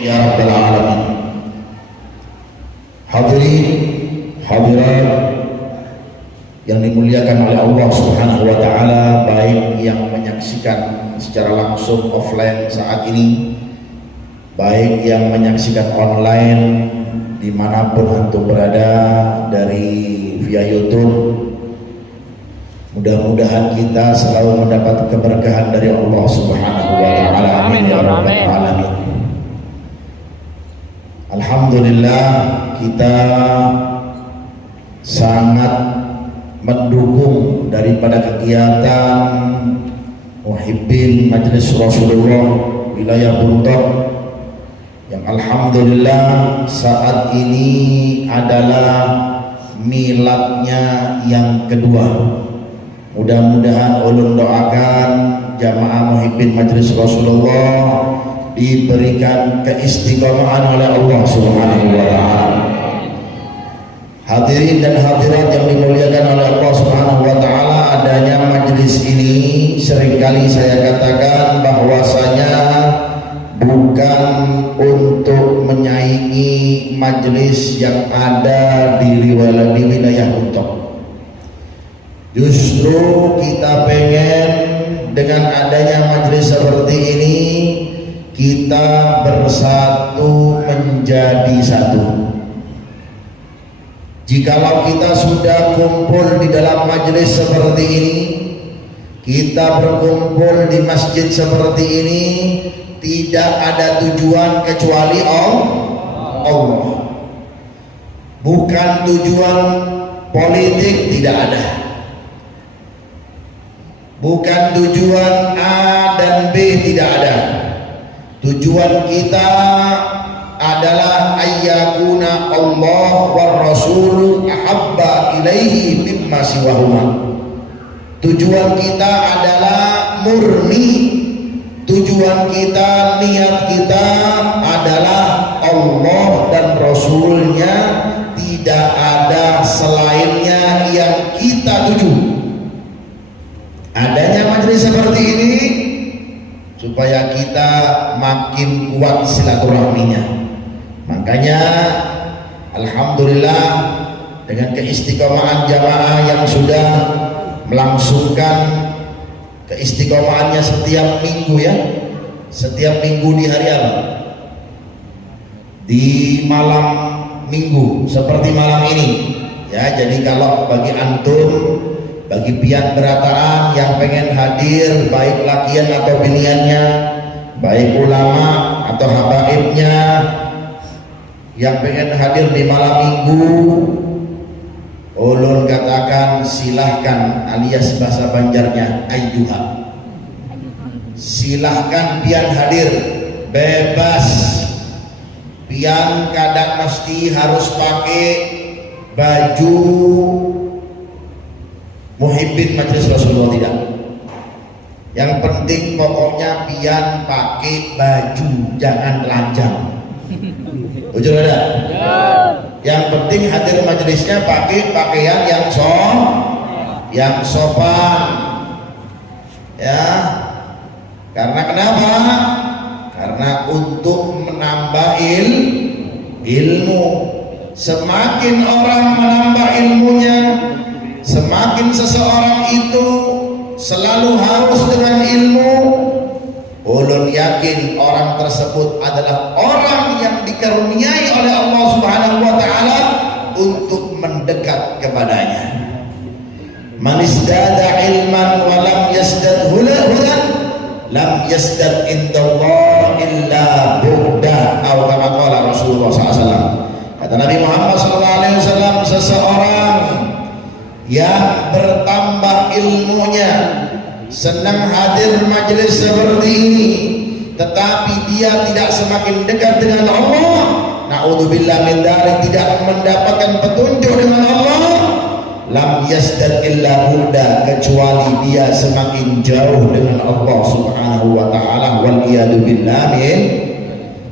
Ya Rabbal Alamin. Hadirin hadirat yang dimuliakan oleh Allah Subhanahu wa Ta'ala, baik yang menyaksikan secara langsung offline saat ini, baik yang menyaksikan online dimanapun antum berada dari via YouTube. Mudah-mudahan kita selalu mendapat keberkahan dari Allah Subhanahu wa Ta'ala. Amin ya Rabbal Alamin. Alhamdulillah, kita sangat mendukung daripada kegiatan Muhibbin Majelis Rasulullah wilayah Buntok yang alhamdulillah saat ini adalah miladnya yang kedua. Mudah-mudahan ulun doakan jamaah Muhibbin Majelis Rasulullah diberikan keistiqomahan oleh Allah Subhanahu wa Ta'ala. Hadirin dan hadirat yang dimuliakan oleh Allah Subhanahu wa Ta'ala, adanya majelis ini seringkali saya katakan bahwasanya bukan untuk menyaingi majelis yang ada di wilayah Buntok. Justru kita pengen dengan adanya majelis seperti ini kita bersatu menjadi satu. Jikalau kita sudah kumpul di dalam majelis seperti ini, kita berkumpul di masjid seperti ini, tidak ada tujuan kecuali Allah. Bukan tujuan politik, tidak ada. Bukan tujuan A dan B, tidak ada. Tujuan kita adalah ayyakuna Allah war rasulu ahabba ilaihi mimma siwahuma. Tujuan kita adalah murni. Tujuan kita, niat kita adalah Allah dan Rasulnya, tidak ada selainnya yang kita tuju. Adanya majelis seperti ini supaya kita makin kuat silaturahminya. Makanya alhamdulillah dengan keistiqomahan jamaah yang sudah melangsungkan keistiqomahannya setiap minggu ya. Setiap minggu di hari apa? Di malam minggu seperti malam ini. Ya, jadi kalau bagi antum, bagi pian berataan yang pengen hadir, baik lakian atau biniannya, baik ulama atau habaibnya yang pengen hadir di malam minggu, ulun katakan silahkan, alias bahasa Banjarnya ayyuha. Silahkan pian hadir, bebas. Pian kadang mesti harus pakai baju Muhibbin Majelis Rasulullah, tidak. Yang penting pokoknya pian pakai baju, jangan telanjang. Ujung ada? Ya. Yang penting hadir majelisnya pakai pakaian yang sopan. Ya. Karena kenapa? Karena untuk menambah ilmu. Semakin orang menambah ilmunya, semakin seseorang itu selalu haus dengan ilmu, ulun yakin orang tersebut adalah orang yang dikaruniai oleh Allah Subhanahu wa Ta'ala untuk mendekat kepadanya. Man isdada ilman wa lam yasdad hudan lam yasdad indallah illa bu'da, atau kama qala Rasulullah SAW. Kata Nabi Muhammad SAW, seseorang yang bertambah ilmunya, senang hadir majelis seperti ini, tetapi dia tidak semakin dekat dengan Allah, na'udzubillah min dzalik, tidak mendapatkan petunjuk dengan Allah, lam yasdad illa huda, kecuali dia semakin jauh dengan Allah Subhanahu wa Ta'ala, wal iyadu billah min.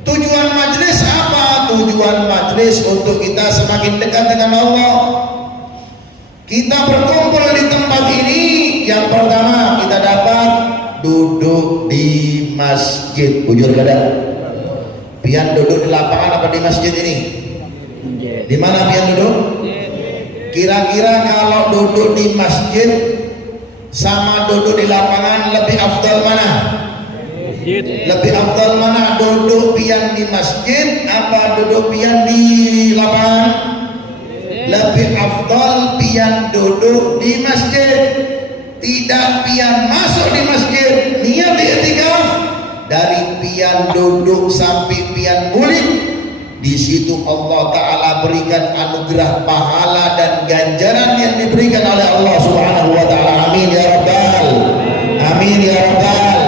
Tujuan majelis apa? Tujuan majelis untuk kita semakin dekat dengan Allah. Kita berkumpul di tempat ini, yang pertama kita dapat duduk di masjid. Bujur kada? Pian duduk di lapangan apa di masjid ini? Di mana pian duduk? Kira-kira kalau duduk di masjid sama duduk di lapangan lebih afdal mana? Lebih afdal mana? Duduk pian di masjid apa duduk pian di lapangan? Lebih afdal pian duduk di masjid. Tidak pian masuk di masjid niat i'tikaf, dari pian duduk sampai pian mulik, di situ Allah Ta'ala berikan anugerah pahala dan ganjaran yang diberikan oleh Allah Subhanahu wa Ta'ala. Amin ya Rabbal, amin ya Rabbal.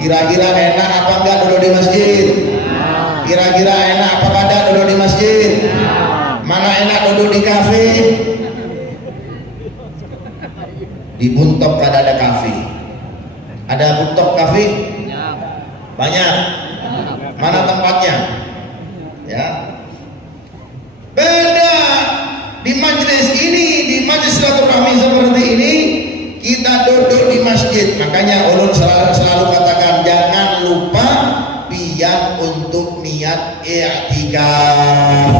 Kira-kira enak apa enggak duduk di masjid? Kira-kira enak apa enggak duduk di masjid? Mana enak duduk di kafe? Di Buntok kada ada kafe. Ada Buntok kafe? Banyak. Mana tempatnya? Ya. Beda di majelis ini, di majelis silaturahmi seperti ini, kita duduk di masjid. Makanya ulun selalu katakan jangan lupa pian untuk niat i'tikaf.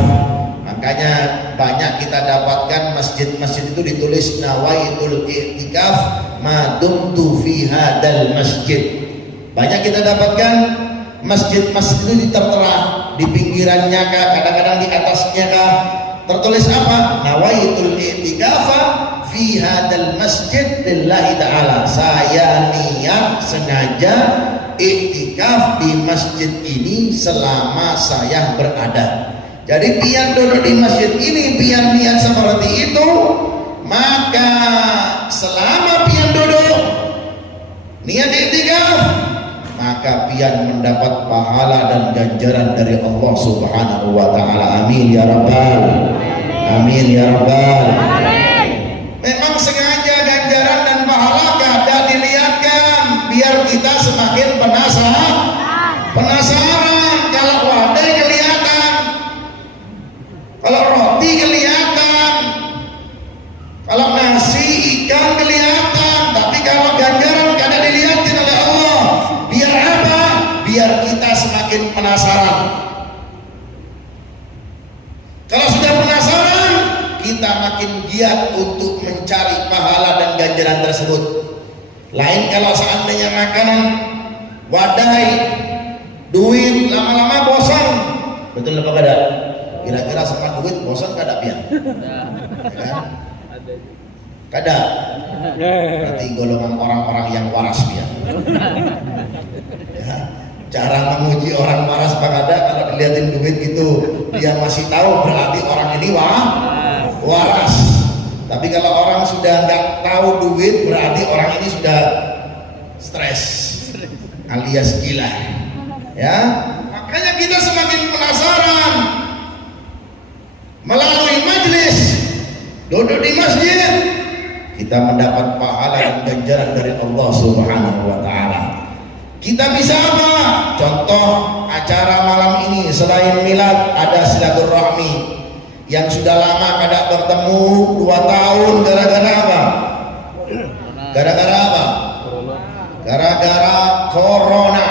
Makanya banyak kita dapatkan masjid-masjid itu ditulis nawaitul i'tikaf ma dumtu fi hadal masjid. Banyak kita dapatkan masjid-masjid itu tertera di pinggirannya kah, kadang-kadang di atasnya kah, tertulis apa? Nawaitul i'tikafa fi hadal masjid lillahi ta'ala. Saya niat sengaja i'tikaf di masjid ini selama saya berada. Jadi pian duduk di masjid ini, pian niat seperti itu, maka selama pian duduk niat i'tikaf, maka pian mendapat pahala dan ganjaran dari Allah Subhanahu wa Ta'ala. Amin ya Rabbal, amin ya Rabbal. Memang sengaja ganjaran dan pahala kada dilihatkan biar kita semakin penasaran. Kalau wadai kelihatan, kalau roti kelihatan, kalau nasi ikan kelihatan, tapi kalau ganjaran kada dilihatin oleh Allah. Biar apa? Biar kita semakin penasaran. Kalau sudah penasaran, kita makin giat untuk mencari pahala dan ganjaran tersebut. Lain kalau seandainya makanan, wadai, duit, lama-lama bosan. Betul apa kada? Kira-kira sama duit bosan kada pian? Ya kan? Kada. Berarti golongan orang-orang yang waras pian. Ya. Cara menguji orang waras apa kada, kalau dilihatin duit itu dia masih tahu, berarti orang ini waras. Tapi kalau orang sudah nggak tahu duit, berarti orang ini sudah stres alias gila. Ya, makanya kita semakin penasaran melalui majelis, duduk di masjid, kita mendapat pahala dan ganjaran dari Allah Subhanahu wa Ta'ala. Kita bisa apa? Contoh acara malam ini, selain milad ada silaturahmi yang sudah lama kada bertemu 2 tahun. Gara-gara apa? Gara-gara apa? Gara-gara corona.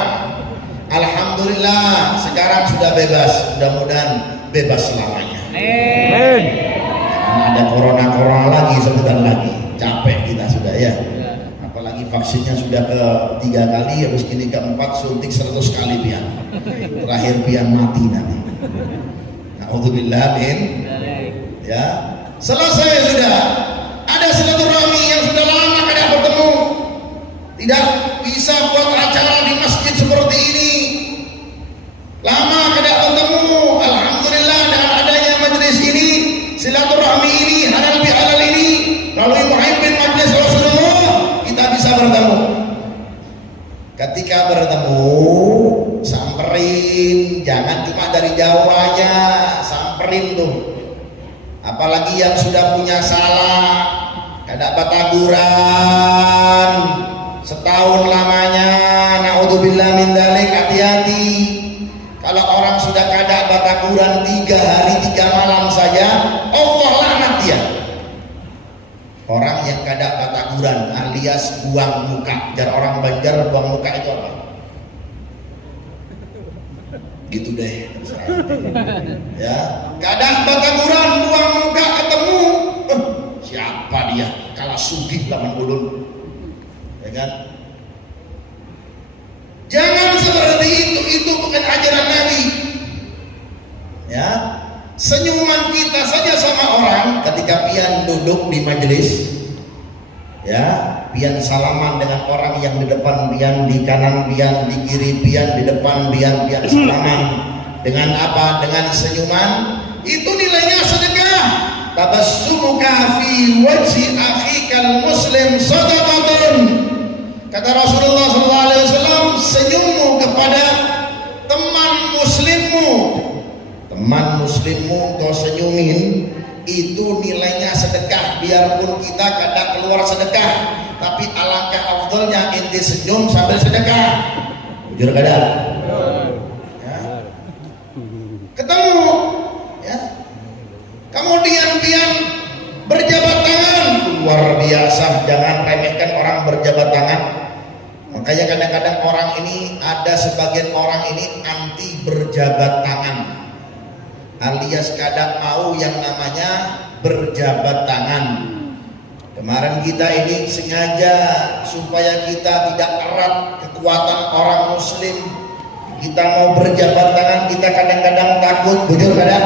Alhamdulillah sekarang sudah bebas, mudah-mudahan bebas selamanya. Amin. Ada corona lagi sebentar lagi, capek kita sudah ya. Apalagi vaksinnya sudah ke 3 kali, habis ini ke-4 suntik 100 kali pian. Terakhir pian mati nanti. Alhamdulillah min. Ya, selesai sudah. Ada silaturahmi yang sudah lama kada bertemu. Tidak bisa buat acara di masjid seperti ini. Lama kada bertemu. Alhamdulillah dengan adanya majelis ini, silaturahmi ini, halal bihalal ini, melalui muhibbin majelis Rasulullah, kita bisa bertemu. Ketika bertemu, samperin, jangan cuma dari jauh aja, samperin tuh. Apalagi yang sudah punya salah, kada bataguran setahun lamanya, naudzubillah min dzalik, hati-hati. Kalau orang sudah kada bataguran 3 hari 3 malam saja, Allah laknat dia. Orang yang kada bataguran alias buang muka. Jar orang Banjar buang muka itu apa? gitu deh. Ya, kadang bataguran buang muka ketemu, siapa dia? Kalah sugih lawan ulun, ya kan? Jangan seperti itu bukan ajaran Nabi. Ya, senyuman kita saja sama orang ketika pian duduk di majelis, ya, pian salaman dengan orang yang di depan pian, di kanan pian, di kiri pian, di depan pian salaman dengan apa? Dengan senyuman. Itu nilainya sedekah. Tabassumuka fi wajhi akhikal muslim sadaqatun. Kata Rasulullah SAW, senyummu kepada teman muslimmu kau senyumin, itu nilainya sedekah. Biarpun kita kadang keluar sedekah, tapi alangkah afdalnya inti senyum sambil sedekah. Jujur kadang ya. Ketemu ya, kemudian pian berjabat tangan, luar biasa. Jangan remehkan orang berjabat tangan. Makanya kadang-kadang orang ini, ada sebagian orang ini anti berjabat tangan, alias kadang mau yang namanya berjabat tangan. Kemarin kita ini sengaja supaya kita tidak erat kekuatan orang muslim, kita mau berjabat tangan, kita kadang-kadang takut. Jujur kadang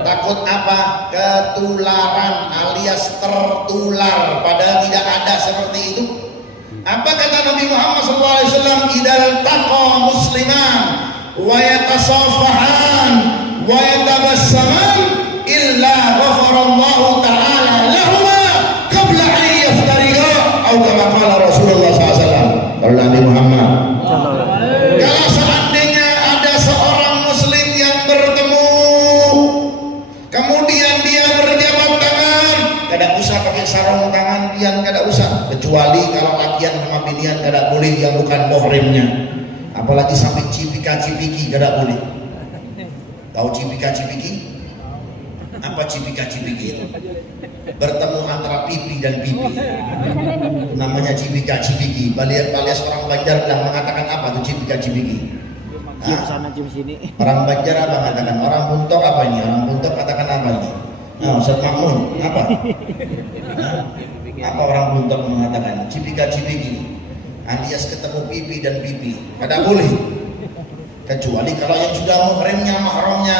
takut apa? Ketularan alias tertular, padahal tidak ada seperti itu. Apa kata Nabi Muhammad SAW? Idal taqa musliman wa yatasaffahan wa yatabassaman illa ghafarallahu ta'ala lahuma qabla an yaftariqa, atau kama qala Rasulullah SAW. Kalau Nabi Muhammad, kalau seandainya ada seorang muslim yang bertemu, kemudian dia berjabat tangan, kada usah pakai sarung tangan pian, kada usah, kecuali kalau lakian sama binian kada boleh yang bukan muhrimnya, apalagi sampai cipika-cipiki kada boleh. Tahu cipika-cipiki? Apa cipika-cipiki itu? Bertemu antara pipi dan pipi, namanya cipika-cipiki. Balias orang Banjar bilang mengatakan apa tuh cipika-cipiki? Orang Banjar apa mengatakan? Orang Buntok apa ini? Orang Buntok katakan apa ini? Ustaz Makmun apa? Apa orang Buntok mengatakan? Cipika-cipiki, alias ketemu pipi dan pipi. Kada boleh, kecuali kalau yang sudah muhrimnya, mahramnya,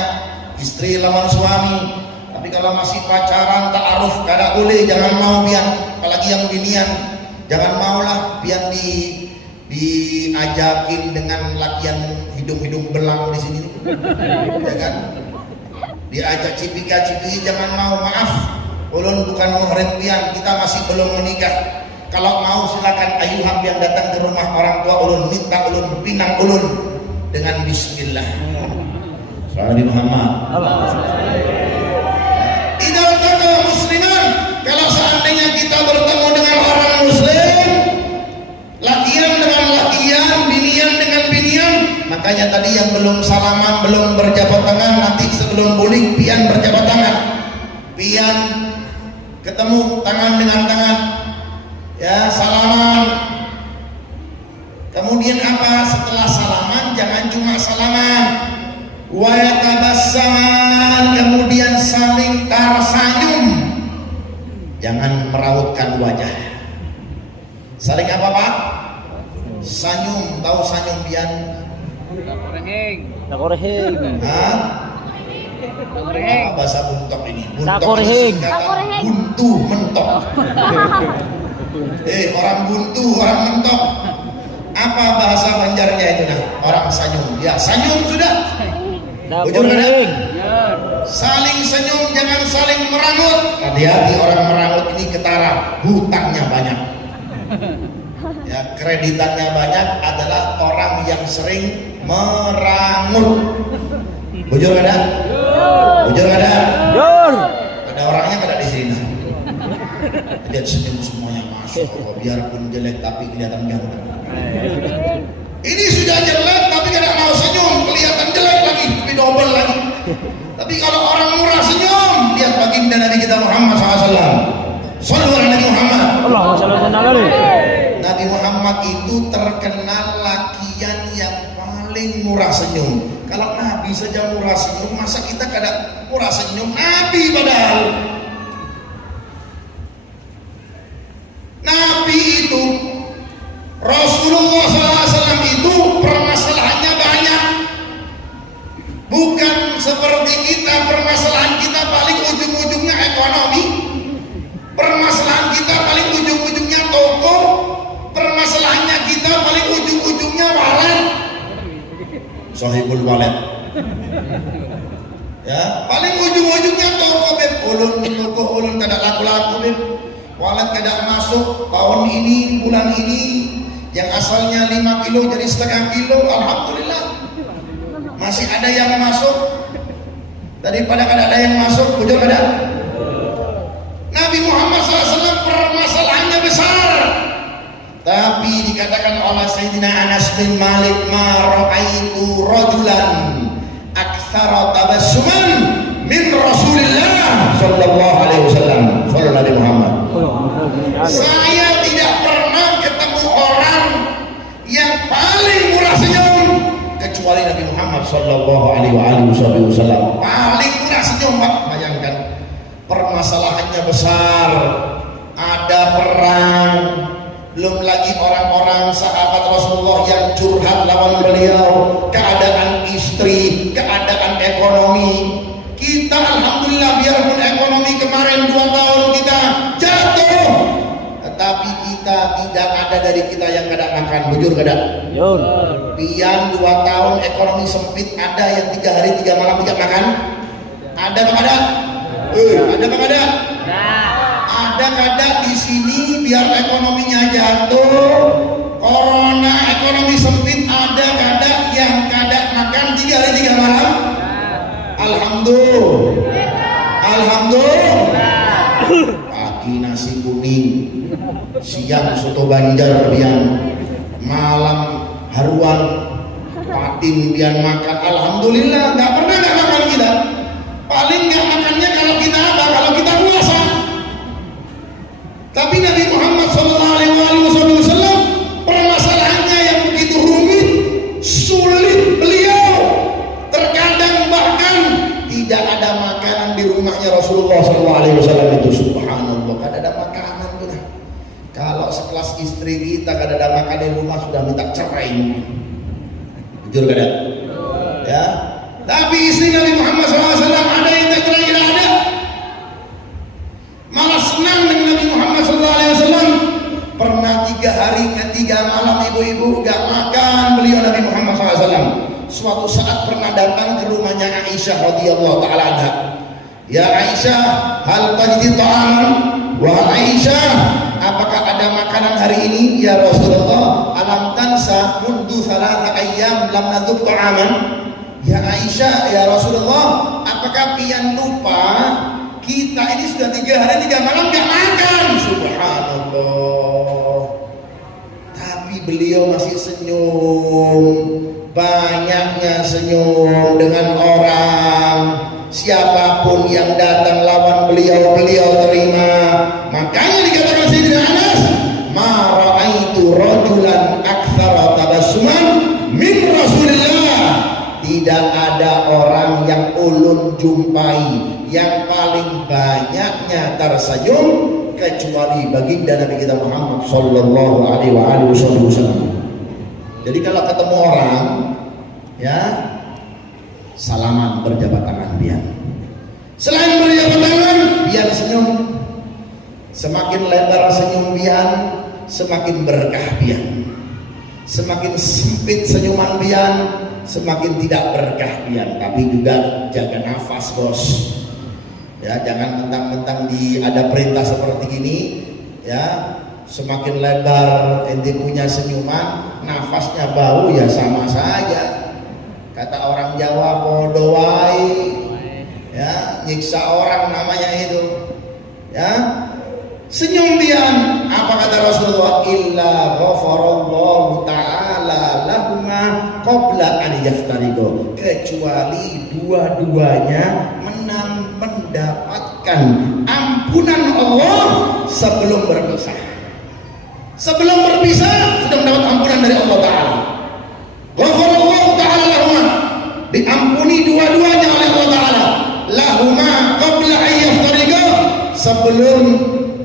istri lawan suami. Tapi kalau masih pacaran, ta'aruf, kada boleh. Jangan mau pian, apalagi yang binian, jangan maulah pian diajakin dengan lakian hidung-hidung belang di sini, ya kan? Diajak cipika-cipiki, jangan mau. Maaf, ulun bukan muhrim pian, kita masih belum menikah. Kalau mau silakan ayuham yang datang ke rumah orang tua ulun, minta ulun pinang ulun dengan bismillah. Salam Nabi Muhammad. Idza taqa musliman, kalau seandainya kita bertemu dengan orang muslim, lakian dengan lakian, binian dengan binian, makanya tadi yang belum salaman, belum berjabat tangan, nanti sebelum bowling pian berjabat tangan, pian ketemu tangan dengan tangan, ya, salaman. Kemudian apa? Setelah salaman jangan cuma salaman, wa yatabassaman, kemudian saling tersenyum, jangan merautkan wajah. Saling apa Pak? Senyum. Tahu senyum pian? Takorehing. Hah? Apa bahasa Buntok ini? Buntok Takorehing. Buntu mentok. Orang buntu, orang mentok. Apa bahasa Banjarnya itu nah? Orang senyum. Ya, senyum sudah. Takorehing. Saling senyum, jangan saling merangut. Hati-hati, orang merangut ini ketara, hutangnya banyak. Ya, kreditannya banyak adalah orang yang sering merangut. Bujur kada? Bujur kada? Jur. Ada orangnya kada di sini. Lihat senyum semuanya, masya Allah. Biarpun jelek tapi kelihatan ganteng. Ini sudah jelek tapi kada mau senyum, kelihatan jelek lagi, lebih double lagi. Tapi kalau orang murah senyum, lihat baginda Nabi kita Muhammad SAW. Sallu ala Nabi Muhammad. Allahumma shalli ala Nabi. Nabi Muhammad itu terkenal lakian yang paling penting murah senyum. Kalau Nabi saja murah senyum, masa kita kadang murah senyum Nabi padahal. Nabi itu, Rasulullah SAW itu permasalahannya banyak. Bukan seperti kita, permasalahan kita paling ujung-ujungnya ekonomi. Permasalahan kita paling ujung-ujungnya toko. Permasalahannya kita paling ujung-ujungnya walet. Sahibul walet. Ya, paling ujung-ujungnya toko beb. Toko ulun kada laku-laku beb. Walet kada masuk tahun ini, bulan ini. Yang asalnya 5 kilo jadi setengah kilo. Alhamdulillah. Masih ada yang masuk. Daripada kada ada yang masuk, bujur kada. Nabi Muhammad SAW permasalahannya besar. Tapi dikatakan oleh Sayyidina Anas bin Malik, ma ra'aitu rajulan aktsara tabassuman min Rasulillah sallallahu alaihi wasallam. Sallallahu alaihi Muhammad. Saya tidak pernah ketemu orang yang paling murah senyum kecuali Nabi Muhammad sallallahu alaihi wasallam. Paling murah senyum, Pak. Bayangkan permasalahannya besar, ada perang, belum lagi orang-orang sahabat Rasulullah yang curhat lawan beliau, keadaan istri, keadaan ekonomi. Kita alhamdulillah biarpun ekonomi kemarin 2 tahun kita jatuh, tetapi kita tidak ada dari kita yang kada makan, bujur kada. Pian 2 tahun ekonomi sempit, ada yang 3 hari 3 malam tidak makan? Ada apa kada? Ada apa kada? Ada kada di sini biar ekonominya jatuh, corona ekonomi sempit, ada kada yang kada makan 3 hari 3 malam? Alhamdulillah. Alhamdulillah. Pagi nasi kuning, siang soto Banjar pian, malam haruan patin pian makan. Alhamdulillah, nggak pernah nggak makan kita. Paling nggak makannya kalau kita apa? Kalau kita puasa. Tapi Nabi Muhammad SAW permasalahannya yang begitu rumit, sulit beliau. Terkadang bahkan tidak ada makanan di rumahnya Rasulullah SAW itu. Subhanallah, kada ada makanan kita. Kalau sekelas istri kita kada ada makan di rumah sudah minta cerai. Jujur kada? Ya. Tapi istri Nabi Muhammad SAW ada yang tak kira-kira ada. Malah senang dengan Nabi Muhammad SAW. Pernah 3 hari ke 3 malam ibu-ibu gak makan beliau Nabi Muhammad SAW. Suatu saat pernah datang ke rumahnya Aisyah radhiyallahu taala anha. Ya Aisyah, hal tajid ta'aman? Wahai Aisyah, apakah ada makanan hari ini? Ya Rasulullah, alam tansa mundu 3 ayyam lam naduk ta'aman? Ya Aisyah, ya Rasulullah, apakah pian lupa kita ini sudah 3 hari 3 malam gak makan? Subhanallah. Tapi beliau masih senyum, banyaknya senyum dengan orang. Siapapun yang datang lawan beliau, beliau terima. Makanya dikatakan Sayyidina Anas, ma ra'aitu rajulan aktsara tabassuman min Rasulillah. Tidak ada orang yang ulun jumpai yang paling banyaknya tersenyum kecuali baginda Nabi kita Muhammad sallallahu alaihi wasallam. Jadi kalau ketemu orang, ya salaman, berjabat tangan pian. Selain berjabat tangan, pian senyum. Semakin lebar senyum pian, semakin berkah pian. Semakin sempit senyuman pian, semakin tidak berkah pian. Tapi juga jaga nafas, bos. Ya, jangan mentang-mentang ada perintah seperti ini, ya. Semakin lebar ente punya senyuman, nafasnya bau, ya sama saja. Kata orang Jawa, bodoh wae. Ya, nyiksa orang namanya itu. Ya. Senyum pian, apa kata Rasulullah? Illa ghafarallahu ta'ala lahuma qabla an yaftariqu. Kecuali dua-duanya mendapatkan ampunan Allah sebelum berpisah. Sebelum berpisah sudah mendapat ampunan dari Allah Ta'ala. Ghafarallahu ta'ala dua-duanya oleh Allah Ta'ala. Lahuma qabla ayyaftariqa, sebelum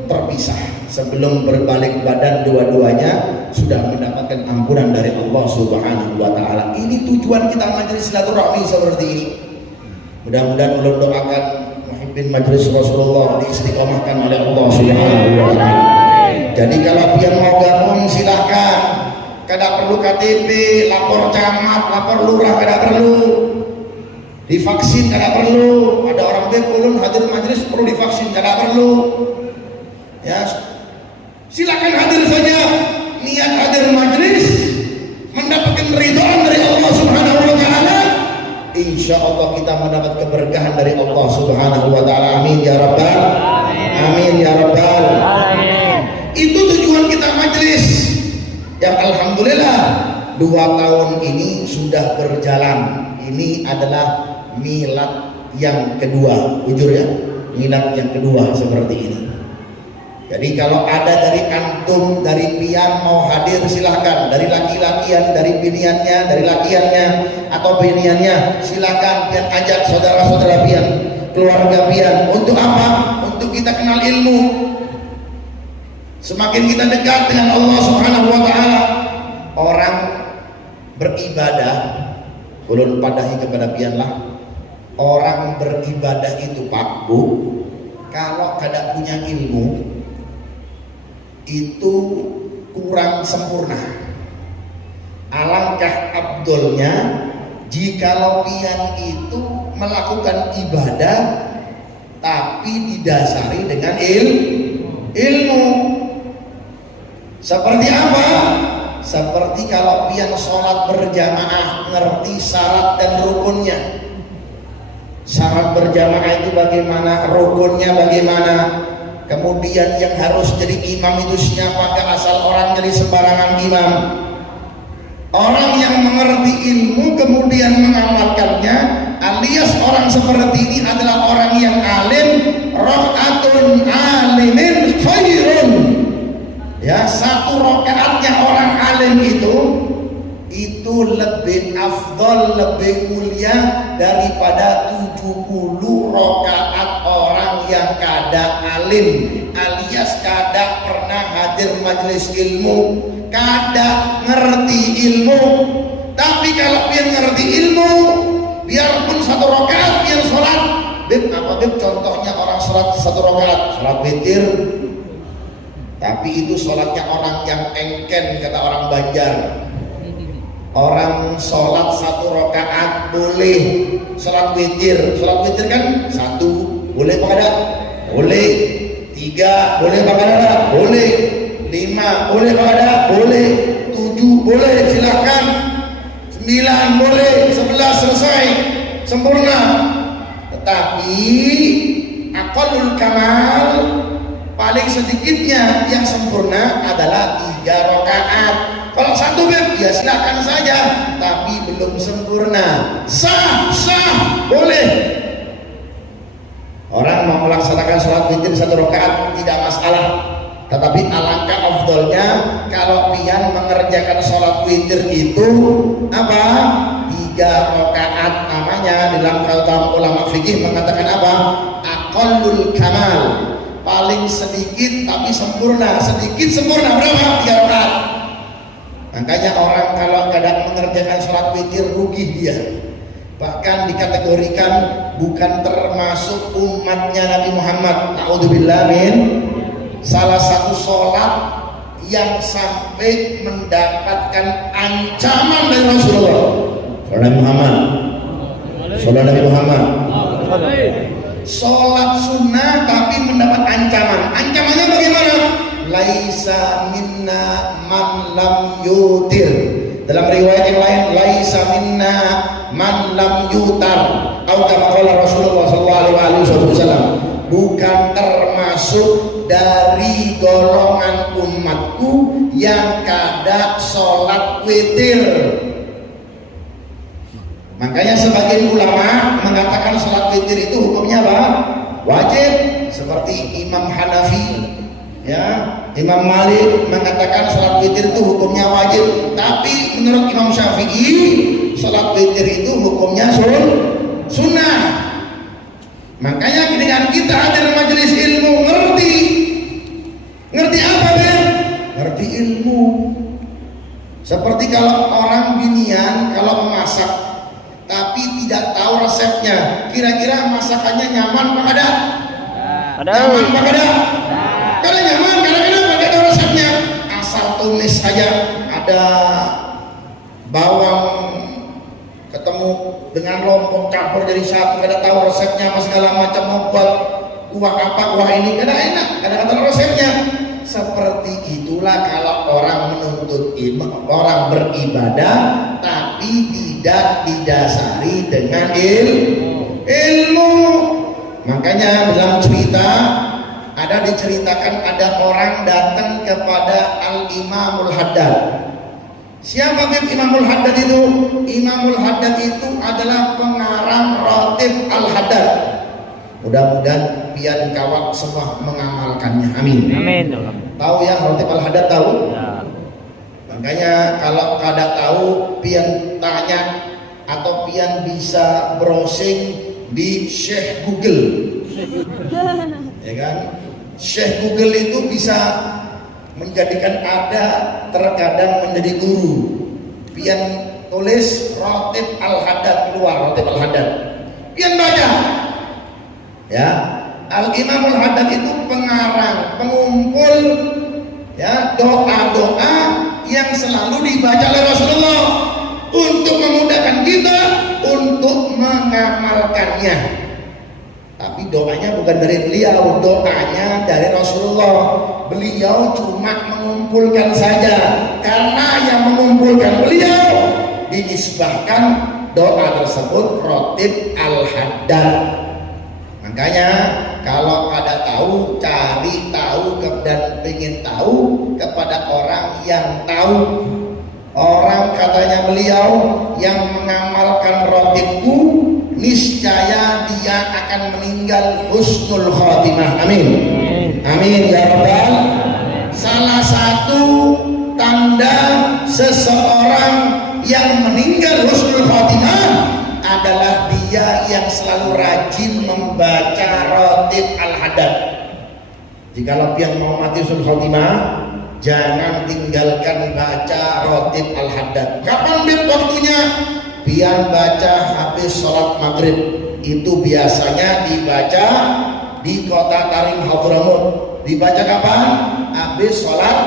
terpisah, sebelum berbalik badan dua-duanya sudah mendapatkan ampunan dari Allah Subhanahu wa Ta'ala. Ini tujuan kita majelis silaturahmi seperti ini. Mudah-mudahan ulun doakan muhibbin majelis Rasulullah diistiqomahkan oleh Allah Subhanahu wa Ta'ala. Jadi kalau pian mau gabung silahkan, kada perlu KTP, lapor camat, lapor lurah kada perlu, divaksin kada perlu. Ada orang ulun hadir majelis perlu divaksin kada perlu. Ya, silakan hadir saja, niat hadir majelis mendapatkan ridhaan dari Allah Subhanahu wa Ta'ala. Insya Allah kita mendapat keberkahan dari Allah Subhanahu wa Ta'ala. Amin ya rabbal amin ya rabbal alamin. Itu tujuan kita majelis yang alhamdulillah 2 tahun ini sudah berjalan. Ini adalah milad yang kedua, jujur ya, milad yang kedua seperti ini. Jadi kalau ada dari antum, dari pian mau hadir silahkan, dari laki-lakian, dari biniannya, dari lakiannya atau biniannya silahkan pian ajak saudara-saudara pian, keluarga pian. Untuk apa? Untuk kita kenal ilmu. Semakin kita dekat dengan Allah Subhanahu wa Ta'ala, orang beribadah, ulun padahi kepada pianlah, orang beribadah itu Pak Bu, kalau kada punya ilmu itu kurang sempurna. Alangkah abdolnya jikalau pian itu melakukan ibadah tapi didasari dengan ilmu. Seperti apa? Seperti kalau pian sholat berjamaah ngerti syarat dan rukunnya. Syarat berjamaah itu bagaimana, rukunnya bagaimana, kemudian yang harus jadi imam itu siapa, gak asal orang jadi sembarangan imam. Orang yang mengerti ilmu kemudian mengamalkannya, alias orang seperti ini adalah orang yang alim. Rakaatun alimin khairun, ya, 1 rakaatnya orang alim itu lebih afdal, lebih mulia daripada 70 rakaat orang yang kada alim, alias kada pernah hadir majelis ilmu, kada ngerti ilmu. Tapi kalau dia ngerti ilmu, biarpun 1 rakaat dia sholat, contohnya orang sholat 1 rakaat, sholat witir, tapi itu sholatnya orang yang engken, kata orang Banjar. Orang sholat 1 rakaat boleh, sholat witir kan 1 boleh apa kada? Boleh. 3 boleh apa kada? Boleh. 5 boleh apa kada? Boleh. 7 boleh, silahkan. 9 boleh, 11 selesai, sempurna. Tetapi aqallul kamal, paling sedikitnya yang sempurna adalah 3 rakaat. Kalau 1 ya silakan saja, tapi belum sempurna. Sah boleh. Orang mau melaksanakan sholat witir 1 rakaat tidak masalah. Tetapi alangkah afdolnya kalau pian mengerjakan sholat witir itu apa? 3 rakaat, namanya dalam kalam ulama fikih mengatakan apa? Aqallul kamal, paling sedikit tapi sempurna. Sedikit sempurna berapa? 3 rakaat. Makanya orang kalau kadang mengerjakan sholat witir rugi dia, bahkan dikategorikan bukan termasuk umatnya Nabi Muhammad. Na'udzubillah min. Salah satu sholat yang sampai mendapatkan ancaman dari Rasulullah. Sholat Nabi Muhammad. Sholat Nabi Muhammad. Sholat sunnah tapi mendapat ancaman. Ancamannya bagaimana? Laisa minna man lam yutir. Dalam riwayat yang lain, laisa minna man lam yutar. Atau kama qala Rasulullah sallallahu alaihi wasallam, bukan termasuk dari golongan umatku yang kada sholat witir. Makanya sebagian ulama mengatakan sholat witir itu hukumnya apa? Wajib. Seperti Imam Hanafi, ya, Imam Malik mengatakan sholat witir itu hukumnya wajib. Tapi menurut Imam Syafi'i sholat witir itu hukumnya Makanya dengan kita hadir majelis ilmu, ngerti apa Ben? Ngerti ilmu. Seperti kalau orang binian kalau memasak tapi tidak tahu resepnya, kira-kira masakannya nyaman apa ada? Nyaman apa ada? Karena nyaman, karena kenapa? Dia tahu resepnya. Asal tumis saja, ada bawang ketemu dengan lombok campur jadi satu, kada tahu resepnya apa segala macam, mau buat kuah apa, kuah ini kada enak, kada tahu resepnya. Seperti itulah kalau orang menuntut ilmu, orang beribadah tapi tidak didasari dengan ilmu. Makanya dalam cerita ada diceritakan ada orang datang kepada Al-Imamul Haddad. Siapa Imamul Haddad itu? Imamul Haddad itu adalah pengarang Ratib Al-Haddad. Mudah-mudahan pian kawat semua mengamalkannya. Amin. Amin. Tahu ya Ratib Al-Haddad tahu? Ya. Makanya kalau kada tahu pian tanya atau pian bisa browsing di Syekh Google. Ya kan? Syekh Google itu bisa menjadikan ada terkadang menjadi guru. Pian tulis Ratib Al-Haddad, keluar Ratib Al-Haddad, pian baca ya. Al-Imamul Haddad itu pengarang, pengumpul ya doa-doa yang selalu dibaca oleh Rasulullah untuk memudahkan kita untuk mengamalkannya. Tapi doanya bukan dari beliau, doanya dari Rasulullah. Beliau cuma mengumpulkan saja, karena yang mengumpulkan beliau dinisbahkan doa tersebut Ratib Al-Haddad. Makanya kalau kada tahu, cari tahu dan ingin tahu kepada orang yang tahu. Orang katanya beliau yang mengamalkan Ratibku niscaya dia akan meninggal husnul khotimah. Amin. Amin ya rabbal. Salah satu tanda seseorang yang meninggal husnul khotimah adalah dia yang selalu rajin membaca Ratib Al-Haddad. Jikalau pian mau mati husnul khotimah, jangan tinggalkan baca Ratib Al-Haddad. Kapan bib waktunya? Pian baca habis sholat maghrib. Itu biasanya dibaca di kota Tarim Hadramut. Dibaca kapan? Habis sholat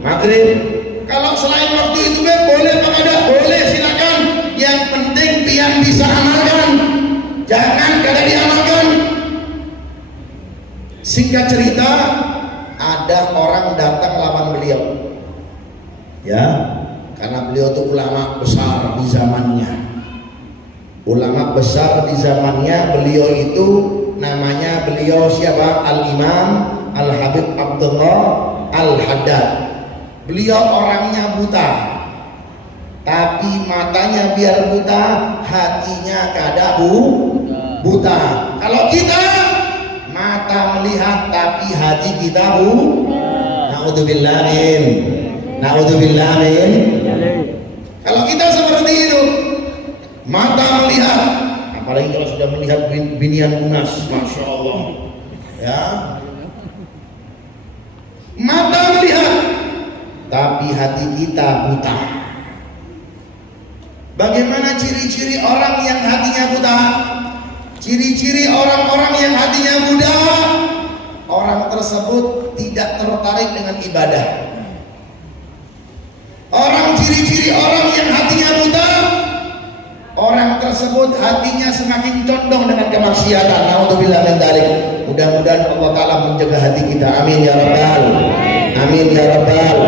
maghrib. Kalau selain waktu itu boleh apa tidak? Boleh, silakan. Yang penting pian bisa amalkan, jangan kada diamalkan. Singkat cerita, ada orang datang lawan beliau ya, karena beliau itu ulama besar di zamannya. Ulama besar di zamannya beliau itu namanya beliau siapa? Al-Imam Al-Habib Abdullah Al-Haddad. Beliau orangnya buta, tapi matanya biar buta, hatinya kada buta. Kalau kita mata melihat tapi hati kita naudzubillah min. Naudzubillah min. Kalau kita seperti itu, mata melihat, apalagi kalau sudah melihat binian Unas, masya Allah ya, mata melihat tapi hati kita buta. Bagaimana ciri-ciri orang yang hatinya buta? Ciri-ciri orang-orang yang hatinya buta, orang tersebut tidak tertarik dengan ibadah. Ciri-ciri orang yang hatinya buta, orang tersebut hatinya semakin condong dengan kemaksiatan. Naudzubillah min dzalik. Mudah-mudahan Allah Ta'ala menjaga hati kita. Amin ya rabbal. Amin ya rabbal.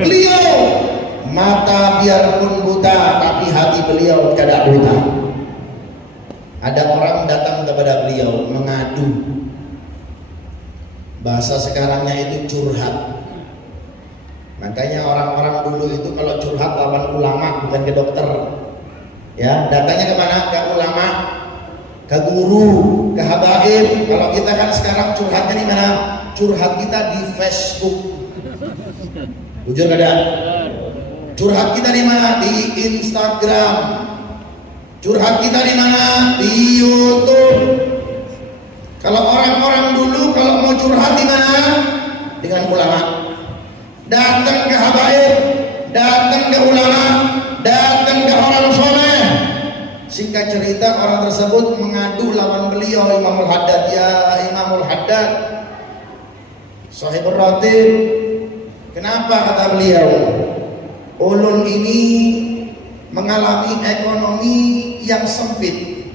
Beliau mata biarpun buta, tapi hati beliau tidak buta. Ada orang datang kepada beliau mengadu, bahasa sekarangnya itu curhat. Makanya orang-orang dulu itu kalau curhat lawan ulama, bukan ke dokter ya, datangnya kemana? Ke ulama, ke guru, ke habaib. Kalau kita kan sekarang curhatnya di mana? Curhat kita di Facebook. Jujur kada? Curhat kita di mana? Di Instagram. Curhat kita di mana? Di YouTube. cerita orang tersebut mengadu lawan beliau Imamul Haddad. Ya Imamul Haddad, Shahibur Ratib, kenapa kata beliau? Ulun ini mengalami ekonomi yang sempit.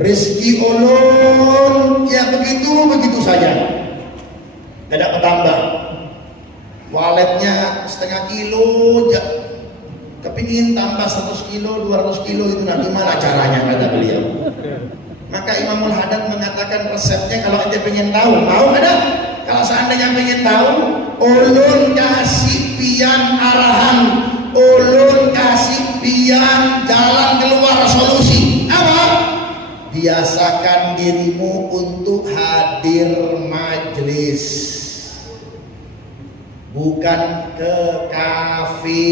Rezeki ulun ya begitu saja, tidak bertambah. Waletnya setengah kilo, kepingin tambah 100 kilo, 200 kilo, itu nanti gimana caranya kata beliau. Maka Imamul Haddad mengatakan resepnya, kalau ente pengen tahu, mau ada? Kalau seandainya pengen tahu, ulun kasih pian arahan, ulun kasih pian jalan keluar solusi. Apa? Biasakan dirimu untuk hadir majelis, bukan ke kafe,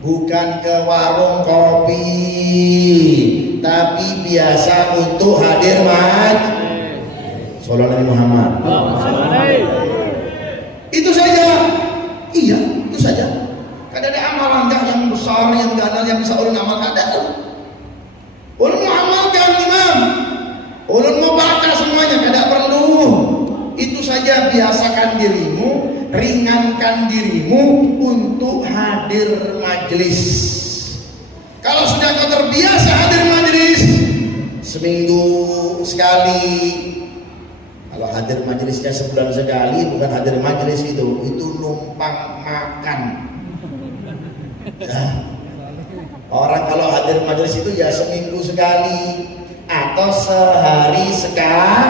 bukan ke warung kopi, tapi biasa untuk hadir majelis. Sallallahu Nabi Muhammad. Itu saja. Iya, itu saja. Kada ada amalan yang besar, yang ganal, yang bisa ulun amalkan. Ada. Ulun mau amalkan imam, ulun mau baca semuanya, kada perlu. Itu saja, biasakan dirimu, ringankan dirimu untuk hadir majelis. Kalau sudah kau terbiasa hadir majelis, seminggu sekali, kalau hadir majelisnya sebulan sekali, bukan hadir majelis itu numpang makan. Ya. Orang kalau hadir majelis itu ya seminggu sekali atau sehari sekali.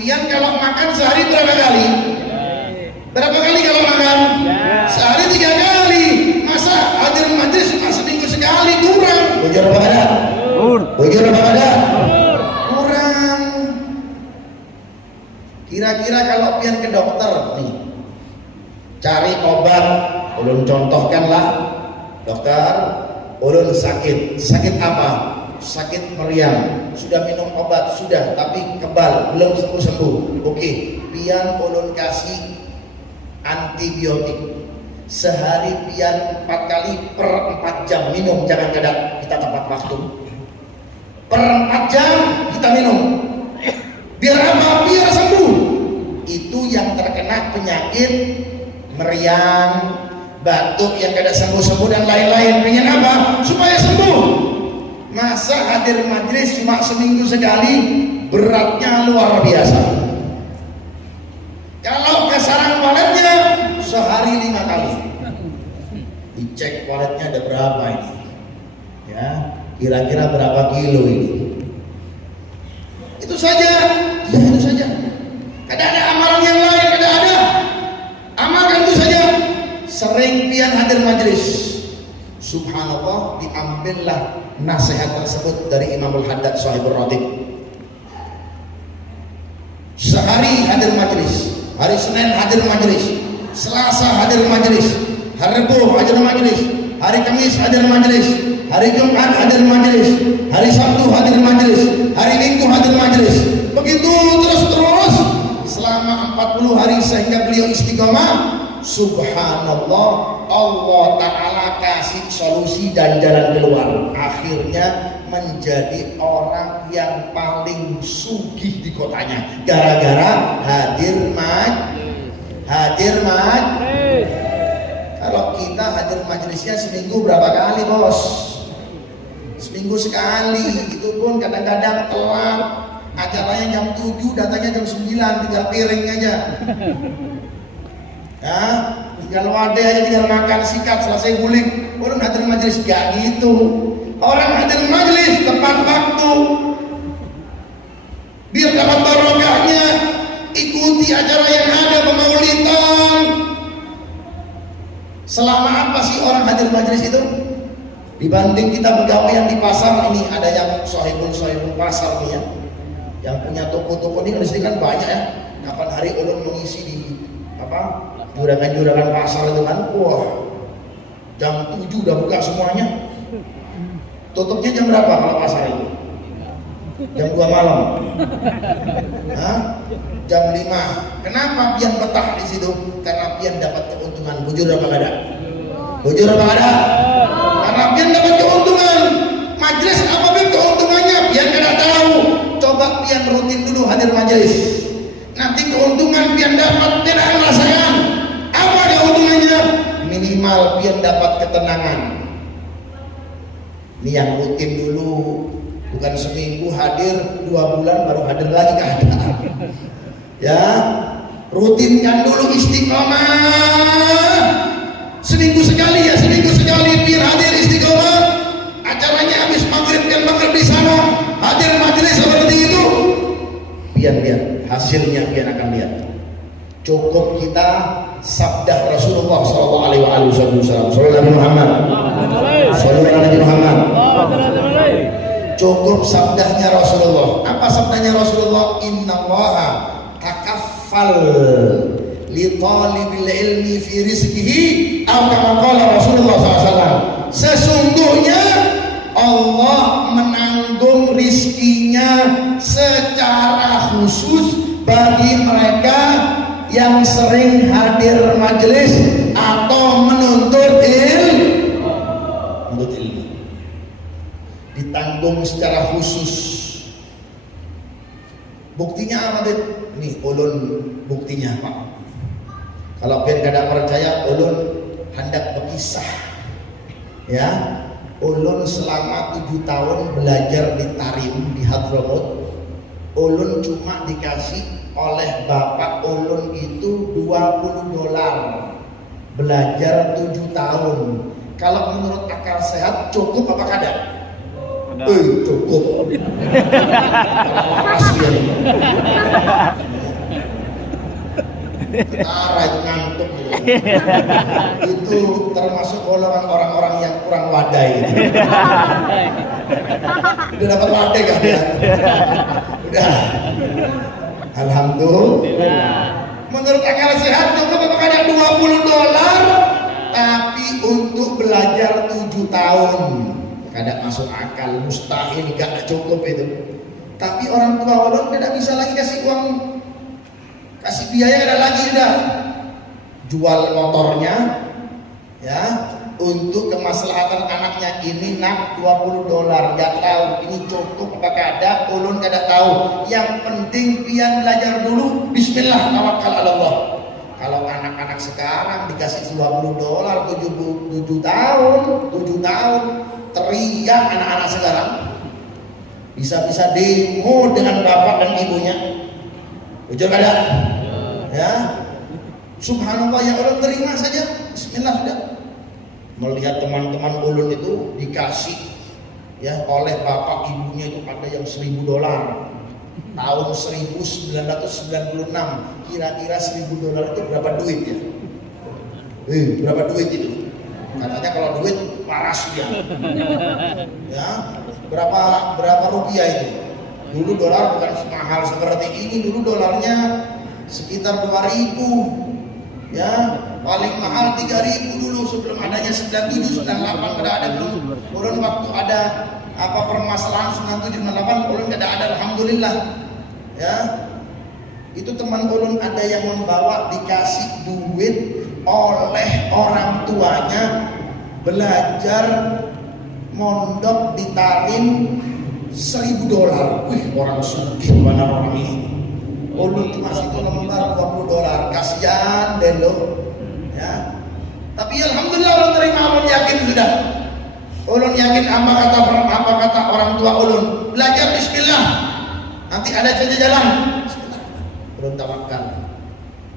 Pian kalau makan sehari berapa kali? Berapa kali kalau makan? Sehari 3 kali. Masa hadir majelis cuma seminggu sekali? Kurang. Bujur apa ada? Bujur apa ada? Kurang. Kira-kira kalau pian ke dokter nih, cari obat, ulun contohkanlah. Dokter, ulun sakit apa? Sakit meriang. Sudah minum obat, sudah, tapi kebal, belum sembuh. Oke, pian ulun kasih antibiotik. Sehari pian 4 kali per 4 jam minum, jangan kadang kita tepat waktu. Per 4 jam kita minum. Biar apa? Biar sembuh. Itu yang terkena penyakit meriang, batuk yang kada sembuh-sembuh dan lain-lain. Pengen apa? Supaya sembuh. Masa hadir majelis cuma seminggu sekali, beratnya luar biasa. Kalau ke sarang waletnya sehari 5 kali. Dicek waletnya ada berapa ini, ya, kira-kira berapa kilo ini. Itu saja, ya itu saja. Kada ada amalan yang lain, kada ada. Amalkan itu saja. Sering pian hadir majelis, subhanallah, diambillah nasihat tersebut dari Imamul Haddad Shahibur Ratib. Sehari hadir majelis, hari Senin hadir majelis, Selasa hadir majelis, hari Rabu hadir majelis, hari Kamis hadir majelis, hari Jumat hadir majelis, hari Sabtu hadir majelis, hari Minggu hadir majelis. Begitu terus selama 40 hari sehingga beliau istiqomah. Subhanallah, Allah Ta'ala kasih solusi dan jalan keluar. Akhirnya menjadi orang yang paling sugih di kotanya, gara-gara hadir majelis. Kalau kita hadir majelisnya seminggu berapa kali, bos? Seminggu sekali. Itu pun kadang-kadang telat. Acaranya jam 7, datangnya jam 9, tinggal piring aja. Ya, tinggal wadah aja, tinggal makan, sikat, selesai guling. Orang hadir majelis gak gitu. Orang hadir majelis tepat waktu, biar dapat barokahnya. Ikuti acara yang ada, pemaulidan. Selama apa sih orang hadir majelis itu? Dibanding kita bergawean di pasar ini, ada yang sohibul pasar nih ya, yang punya toko-toko ini di sini kan banyak ya. Kapan hari ulun mengisi di apa? Juragan-juragan pasar itu kan, wah, jam 7 udah buka semuanya. Tutupnya jam berapa kalau pasar itu? Jam 2 malam. Hah? Jam 5. Kenapa pian betah di situ? Karena pian dapat keuntungan. Bujur apa ada? Bujur apa ada? Karena pian dapat keuntungan. Ini yang rutin dulu, bukan seminggu hadir, 2 bulan baru hadir lagi keadaan. Ya, rutinkan dulu istiqomah. Seminggu sekali biar hadir istiqomah. Acaranya habis maghrib di sana, hadir majelis seperti itu. Biar hasilnya akan lihat. Cukup kita sabda Rasulullah sallallahu alaihi wasallam. Sallallahu Muhammad. Sallallahu Muhammad. Cukup sabdanya Rasulullah. Apa sabdanya Rasulullah? Innallaha takaffal li talibil ilmi fi rizqihi atau kama qala Rasulullah SAW. Sesungguhnya Allah menanggung rizkinya secara khusus bagi mereka yang sering hadir majelis atau menuntut ilmu. Ditanggung secara khusus. Buktinya apa, Bet? Nih, ulun buktinya, Pak. Kalau biar kada percaya, ulun hendak berkisah. Ya, ulun selama 7 tahun belajar di Tarim di Hadramaut. Ulun cuma dikasih oleh bapak ulun itu $20. Belajar 7 tahun. Kalau menurut akal sehat cukup apa kada? Cukup. Makasih ya. Ketara itu ngantuk. Itu termasuk golongan orang-orang yang kurang wadai. Udah dapat wadai kan ya? Udah. Alhamdulillah. Menurut akal sehat cukup apa kada $20, tapi untuk belajar 7 tahun. Kada masuk akal, mustahil, gak cukup itu. Tapi orang tua ulun tidak bisa lagi kasih uang, kasih biaya kada lagi, udah jual motornya ya untuk kemaslahatan anaknya. Ini nak $20, gak tahu ini cukup apa kada, ulun kada tahu. Yang penting pian belajar dulu, bismillah, tawakal ala Allah. Kalau anak-anak sekarang dikasih $20 7 tahun teriak anak-anak sekarang, bisa-bisa demo dengan bapak dan ibunya. Ujung ada ya, subhanallah, ya Allah, terima saja, bismillah. Sudah melihat teman-teman ulun itu dikasih ya oleh bapak ibunya itu ada yang $1.000 tahun 1996. Kira-kira $1.000 itu berapa duit ya? Berapa duit itu? Katanya kalau duit waras dia. Ya, berapa rupiah itu? Dulu dolar bukan mahal seperti ini. Dulu dolarnya sekitar 2.000. Ya, paling mahal 3.000 dulu sebelum adanya 97, 98 kada ada belum. Ulun waktu ada apa permasalahan 97, 98 ulun kada ada, alhamdulillah. Ya. Itu teman ulun ada yang membawa dikasih duit oleh orang tuanya belajar mondok di Tarim $1.000. Wih, orang sugih mana orang ini. Ulun cuma situ lembar $20. Kasihan deh lo. Ya. Tapi alhamdulillah ulun terima, ulun yakin sudah. Ulun yakin apa kata orang tua ulun. Belajar bismillah. Nanti ada saja jalan. Bismillah. Ulun tawakal.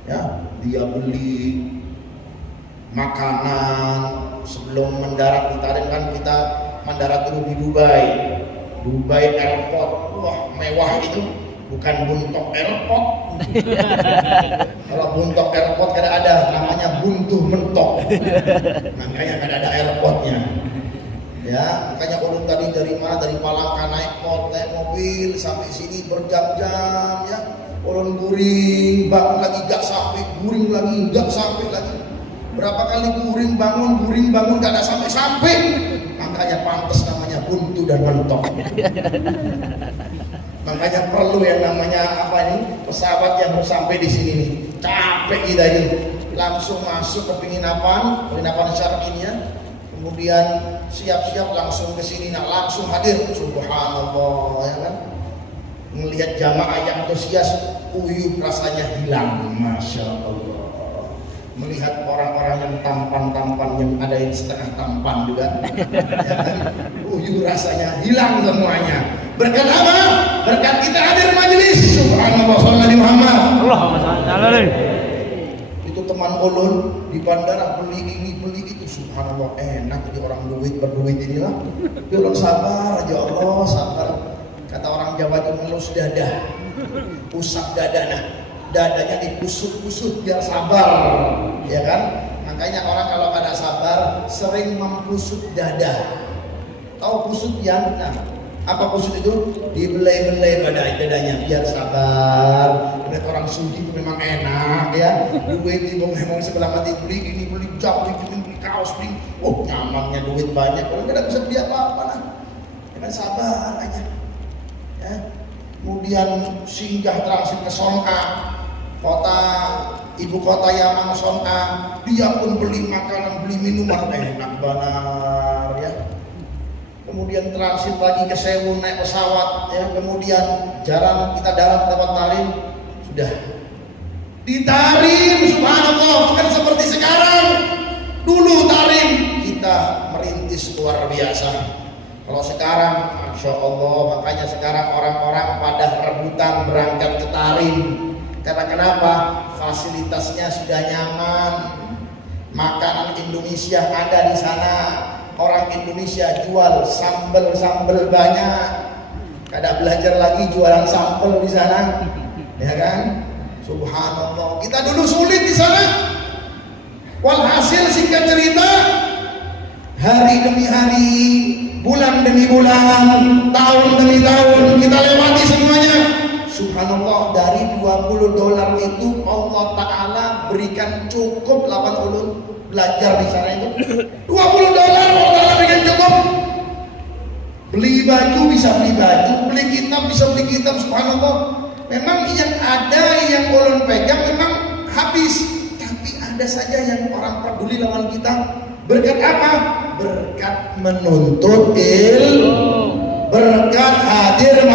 Ya, dia beli makanan sebelum mendarat di Tarim. Kan kita mendarat dulu di Dubai Airport. Wah, mewah itu, bukan Buntok Airport. Kalau Buntok Airport kada ada, namanya Buntuh Mentok. Makanya kada ada airportnya. Ya, makanya ulun tadi dari Palangka naik mobil sampai sini berjam-jam ya. Ulun guring, bangun lagi gak sampai, guring lagi gak sampai lagi. Berapa kali guring bangun gak ada sampai. Makanya pantas namanya buntu dan mentok. Makanya perlu yang namanya apa ini, pesawat yang harus sampai di sini nih. Capek kita ini. Langsung masuk ke penginapan syar'inya. Kemudian siap-siap langsung ke sini, langsung hadir. Subhanallah, ya kan? Melihat jamaah yang antusias, uyuh rasanya hilang. Masya Allah. melihat orang-orang yang tampan-tampan, yang ada yang setengah tampan juga, ya kan? Rasanya hilang semuanya. Berkat apa? Berkat kita hadir majelis. Subhanallah, sallallahu Muhammad. Allahumma shalli alaihi. Itu teman ulun di bandara beli ini beli itu, subhanallah, enak jadi orang berduit inilah. Tapi ulun sabar aja, Allah sabar. Kata orang Jawa itu ngelus dada, usap dada, nah dadanya dikusut-kusut biar sabar, ya kan? Makanya orang kalau pada sabar sering memkusut dada. Tahu kusut ya? Nah, apa kusut itu? Dibelai-belai dadanya biar sabar. Lihat orang suci itu memang enak ya. Duit di ngomong sebelah mati, beli ini beli jam, beli kaos, beli, nyamannya duit banyak. Kalau tidak bisa beli apa-apa lah. Jangan sabar aja. Ya. Kemudian singgah transit ke Songkang, ibu kota Yaman Songkang, dia pun beli makanan, beli minuman, enak benar ya. Kemudian transit lagi ke Sewu naik pesawat ya, kemudian jarang kita darat lewat Tarim, sudah di Tarim, subhanallah, bukan seperti sekarang. Dulu Tarim kita merintis luar biasa. Kalau sekarang, masya Allah, makanya sekarang orang-orang pada rebutan berangkat ke Tarim. Karena kenapa? Fasilitasnya sudah nyaman, makanan Indonesia ada di sana. Orang Indonesia jual sambel banyak. Kada belajar lagi jualan sambel di sana, ya kan? Subhanallah. Kita dulu sulit di sana. Walhasil singkat cerita, hari demi hari, bulan demi bulan, tahun demi tahun kita lewati semuanya. Subhanallah, dari $20 itu Allah Ta'ala berikan cukup 8 ulun belajar di sana itu. $20 Allah Ta'ala berikan cukup. Beli baju bisa beli baju, beli kitab bisa beli kitab, subhanallah. Memang yang ada yang ulun pegang memang habis, tapi ada saja yang orang peduli lawan kita. Berkat apa? Berkat menuntut ilmu, berkat hadir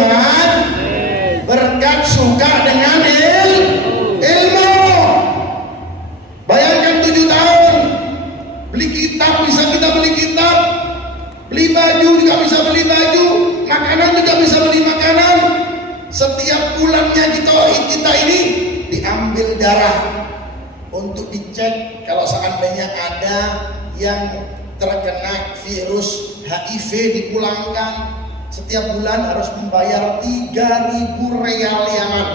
berkat suka dengan ilmu. Bayangkan 7 tahun beli kitab, bisa kita beli kitab, beli baju juga bisa beli baju, makanan juga bisa beli makanan. Setiap bulannya kita ini diambil darah untuk dicek kalau seandainya ada yang terkena virus HIV, dipulangkan. Setiap bulan harus membayar 3.000 real Yaman,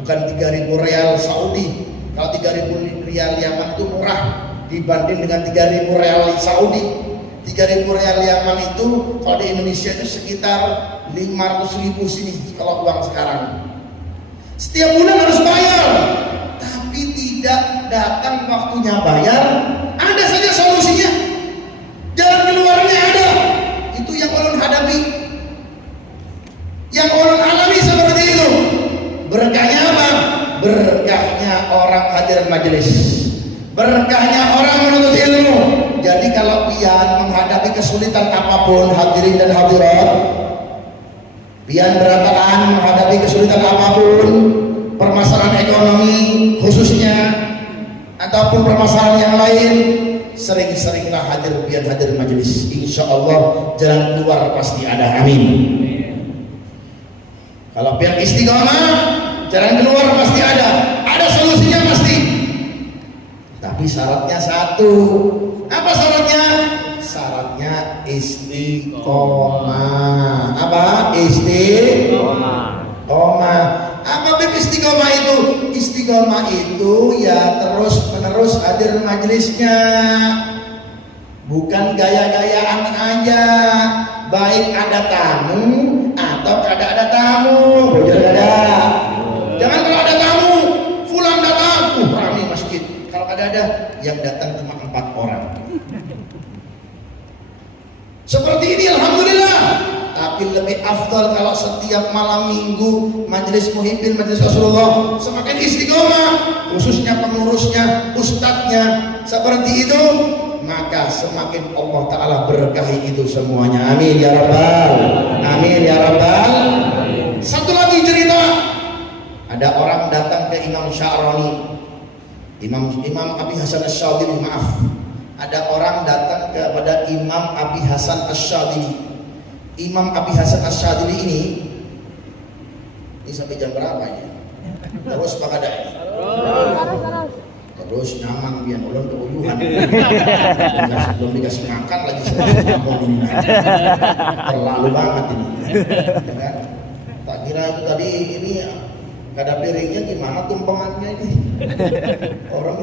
bukan 3.000 real Saudi. Kalau 3.000 real Yaman itu murah dibanding dengan 3.000 real Saudi. 3.000 real Yaman itu kalau di Indonesia itu sekitar 500.000 sini kalau uang sekarang. Setiap bulan harus bayar, tapi tidak datang waktunya bayar. Ada saja solusinya, jalan keluarnya ada. Itu yang ulun hadapi, yang ulun alami seperti itu. Berkahnya apa? Berkahnya orang hadir majelis, berkahnya orang menuntut ilmu. Jadi kalau pian menghadapi kesulitan apapun, hadirin dan hadirat, pian berantakan menghadapi kesulitan apapun, permasalahan ekonomi khususnya ataupun permasalahan yang lain, sering-seringlah hadir majelis. Insya Allah jalan keluar pasti ada. Amin. Kalau pian istiqomah, jalan keluar pasti ada solusinya pasti. Tapi syaratnya satu. Apa syaratnya? Syaratnya istiqomah. Apa? Istiqomah. Apa beb istiqomah itu? Istiqomah itu ya terus menerus hadir majelisnya, bukan gaya-gayaan aja. Baik ada tamu atau kada ada tamu. Jangan kalau ada tamu, fulan datang, ramai masjid. Kalau kada ada, yang datang cuma 4 orang. Seperti ini alhamdulillah. Tapi lebih afdal kalau setiap malam minggu majelis muhibbin, majelis Rasulullah semakin istiqomah, khususnya pengurusnya, ustadznya seperti itu, maka semakin Allah Ta'ala berkahi itu semuanya. Amin ya Rabbal. Amin ya Rabbal. Satu lagi cerita, ada orang datang ke Imam Sya'rani. Imam Abi Hasan Asy-Syadzili, maaf, ada orang datang kepada Imam Abi Hasan Asy-Syadzili. Imam Abi Hasan Asy-Syadzili ini sampai jam berapa ini? Terus Pak Kada ini? Terus nyaman biar ulun keuyuhan. Belum dikasih makan lagi sama ini. Terlalu banget ini. Ya kan? Tak kira itu tadi ini kada piringnya gimana tumpengannya ini? Orang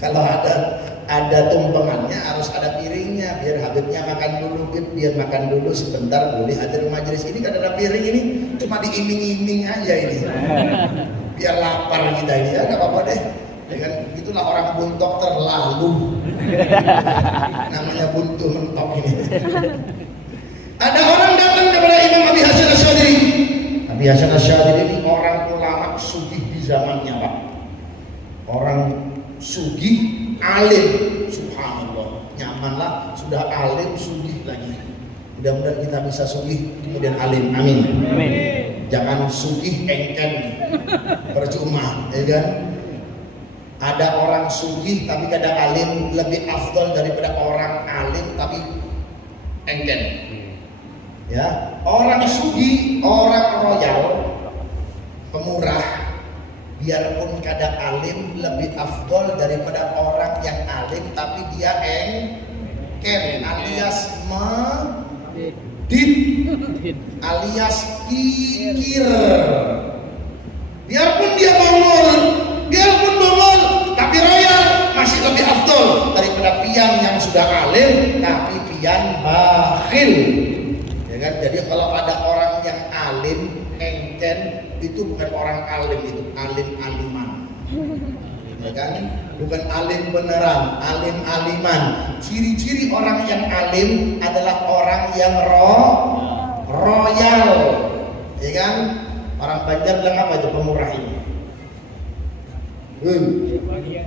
kalau ada tumpengannya harus ada piringnya, biar Habibnya makan dulu, biar makan dulu sebentar boleh hadir majelis. Ini kada ada piring ini, cuma diiming-iming aja ini. Biar lapar kita ini, ya nggak apa-apa deh. Ya kan, itulah orang buntok terlalu. Namanya buntu mentok ini. Ada orang datang kepada Imam Abi Hasan Asy-Syadzili. Abi Hasan Asy-Syadzili ini orang ulama sugih di zamannya, Pak. Orang sugih, alim, subhanallah, nyamanlah, sudah alim, sugih lagi. Mudah-mudahan kita bisa sugih kemudian alim, amin. Amin. Jangan sugih engken, percuma, ya kan? Ada orang sugih tapi kadang alim lebih afdal daripada orang alim tapi engken. Ya, orang sugih, orang royal, pemurah, biarpun kadang alim lebih afdol daripada orang yang alim tapi dia engken, alias alias kikir. Biarpun bongol tapi royal masih lebih afdol daripada pian yang sudah alim tapi pian bakhil. Ya kan? Jadi kalau ada orang yang alim engken, itu bukan orang alim, itu alim-aliman. Ya kan? Bukan alim beneran, alim-aliman. Ciri-ciri orang yang alim adalah orang yang royal. Ya kan? Orang Banjar bilang apa itu pemurah ini? Pemberian.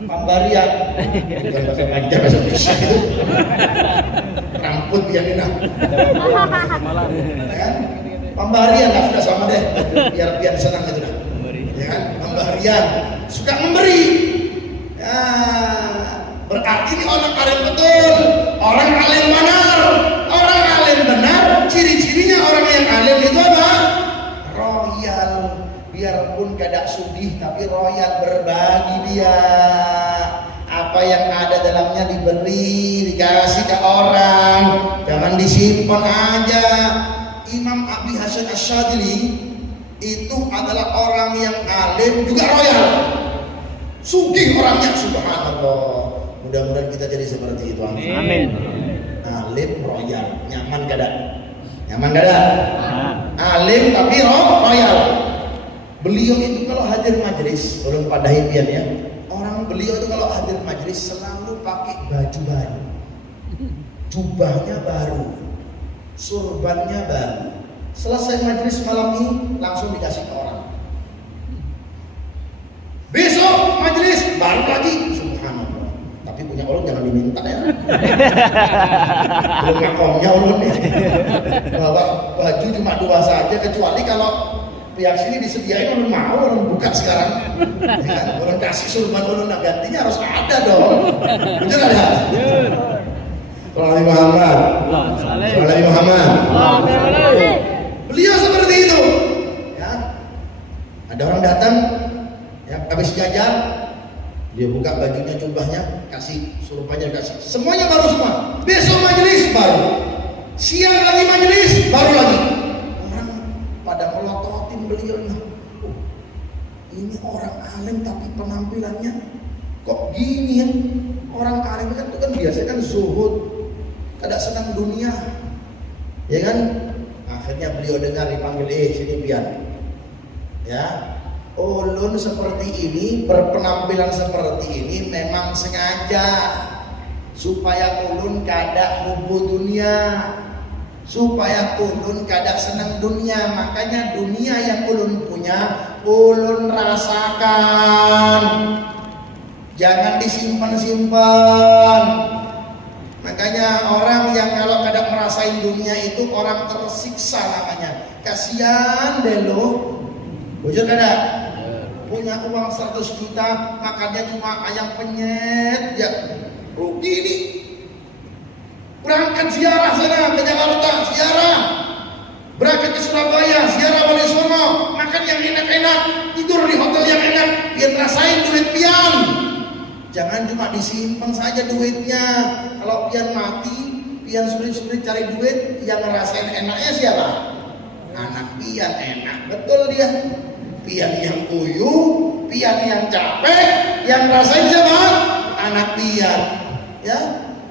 Pemberian. Bukan bahasa Banjar, bahasa Indonesia itu. Ramput dia ini. Ya kan? Pemberian lah, sudah sama deh. Biar senang gitu dah. Ya kan? Pemberian, suka memberi. Ya, berarti ini orang alim betul, orang alim benar. Orang alim benar, ciri-cirinya orang yang alim itu apa? Royal. Biarpun kada sugih tapi royal, berbagi dia. Apa yang ada dalamnya diberi, dikasih ke orang, jangan disimpan aja. Imam Abi Hasan Asy-Syadzili itu adalah orang yang alim juga royal, sugih orangnya, subhanallah. Mudah-mudahan kita jadi seperti itu, amin. Amin. Alim royal, nyaman kada? Nyaman kada? Alim tapi royal. Beliau itu kalau hadir majelis, belum pada himpian ya. Orang beliau itu kalau hadir majelis selalu pakai baju baru, jubahnya baru, surbannya baru. Selesai majelis malam ini langsung dikasih ke orang. Besok majelis baru lagi, subhanallah. Tapi punya ulun jangan diminta ya. Belum ngakomnya ulun nih. Bawa baju cuma 2 saja, kecuali kalau pihak sini disediain ulun mau, ulun buka sekarang. Ya kan? Ulun kasih surban ulun, nah gantinya harus ada dong. Betul ada? Sallallahu alaihi Muhammad. Sallallahu alaihi Muhammad. Beliau seperti itu. Ya. Ada orang datang, ya, habis jajar, dia buka bajunya, jubahnya, kasih surbannya, kasih. Semuanya baru semua. Besok majelis baru. Siang lagi majelis baru lagi. Orang pada melototin beliau. Oh, ini orang alim tapi penampilannya kok gini ya? Orang alim kan itu kan biasanya kan zuhud, kada senang dunia, ya kan? Akhirnya beliau dengar dipanggil, sini pian. Ya, ulun seperti ini, berpenampilan seperti ini memang sengaja supaya ulun kada hubu dunia, supaya ulun kada senang dunia. Makanya dunia yang ulun punya, ulun rasakan. Jangan disimpan-simpan. Makanya orang yang kalau kadang merasain dunia itu orang tersiksa namanya. Kasihan deh lo. Bujur kada? Punya uang 100 juta, makannya cuma ayam penyet, ya rugi ini. Berangkat ziarah sana ke Jakarta, ziarah. Berangkat ke Surabaya, ziarah Wali Songo, makan yang enak-enak, tidur di hotel yang enak, biar rasain duit pian. Jangan cuma disimpan saja duitnya. Kalau pian mati, pian sulit-sulit cari duit, yang ngerasain enaknya siapa? Anak pian enak, betul dia. Pian yang uyu, pian yang capek, yang ngerasain siapa? Anak pian. Ya,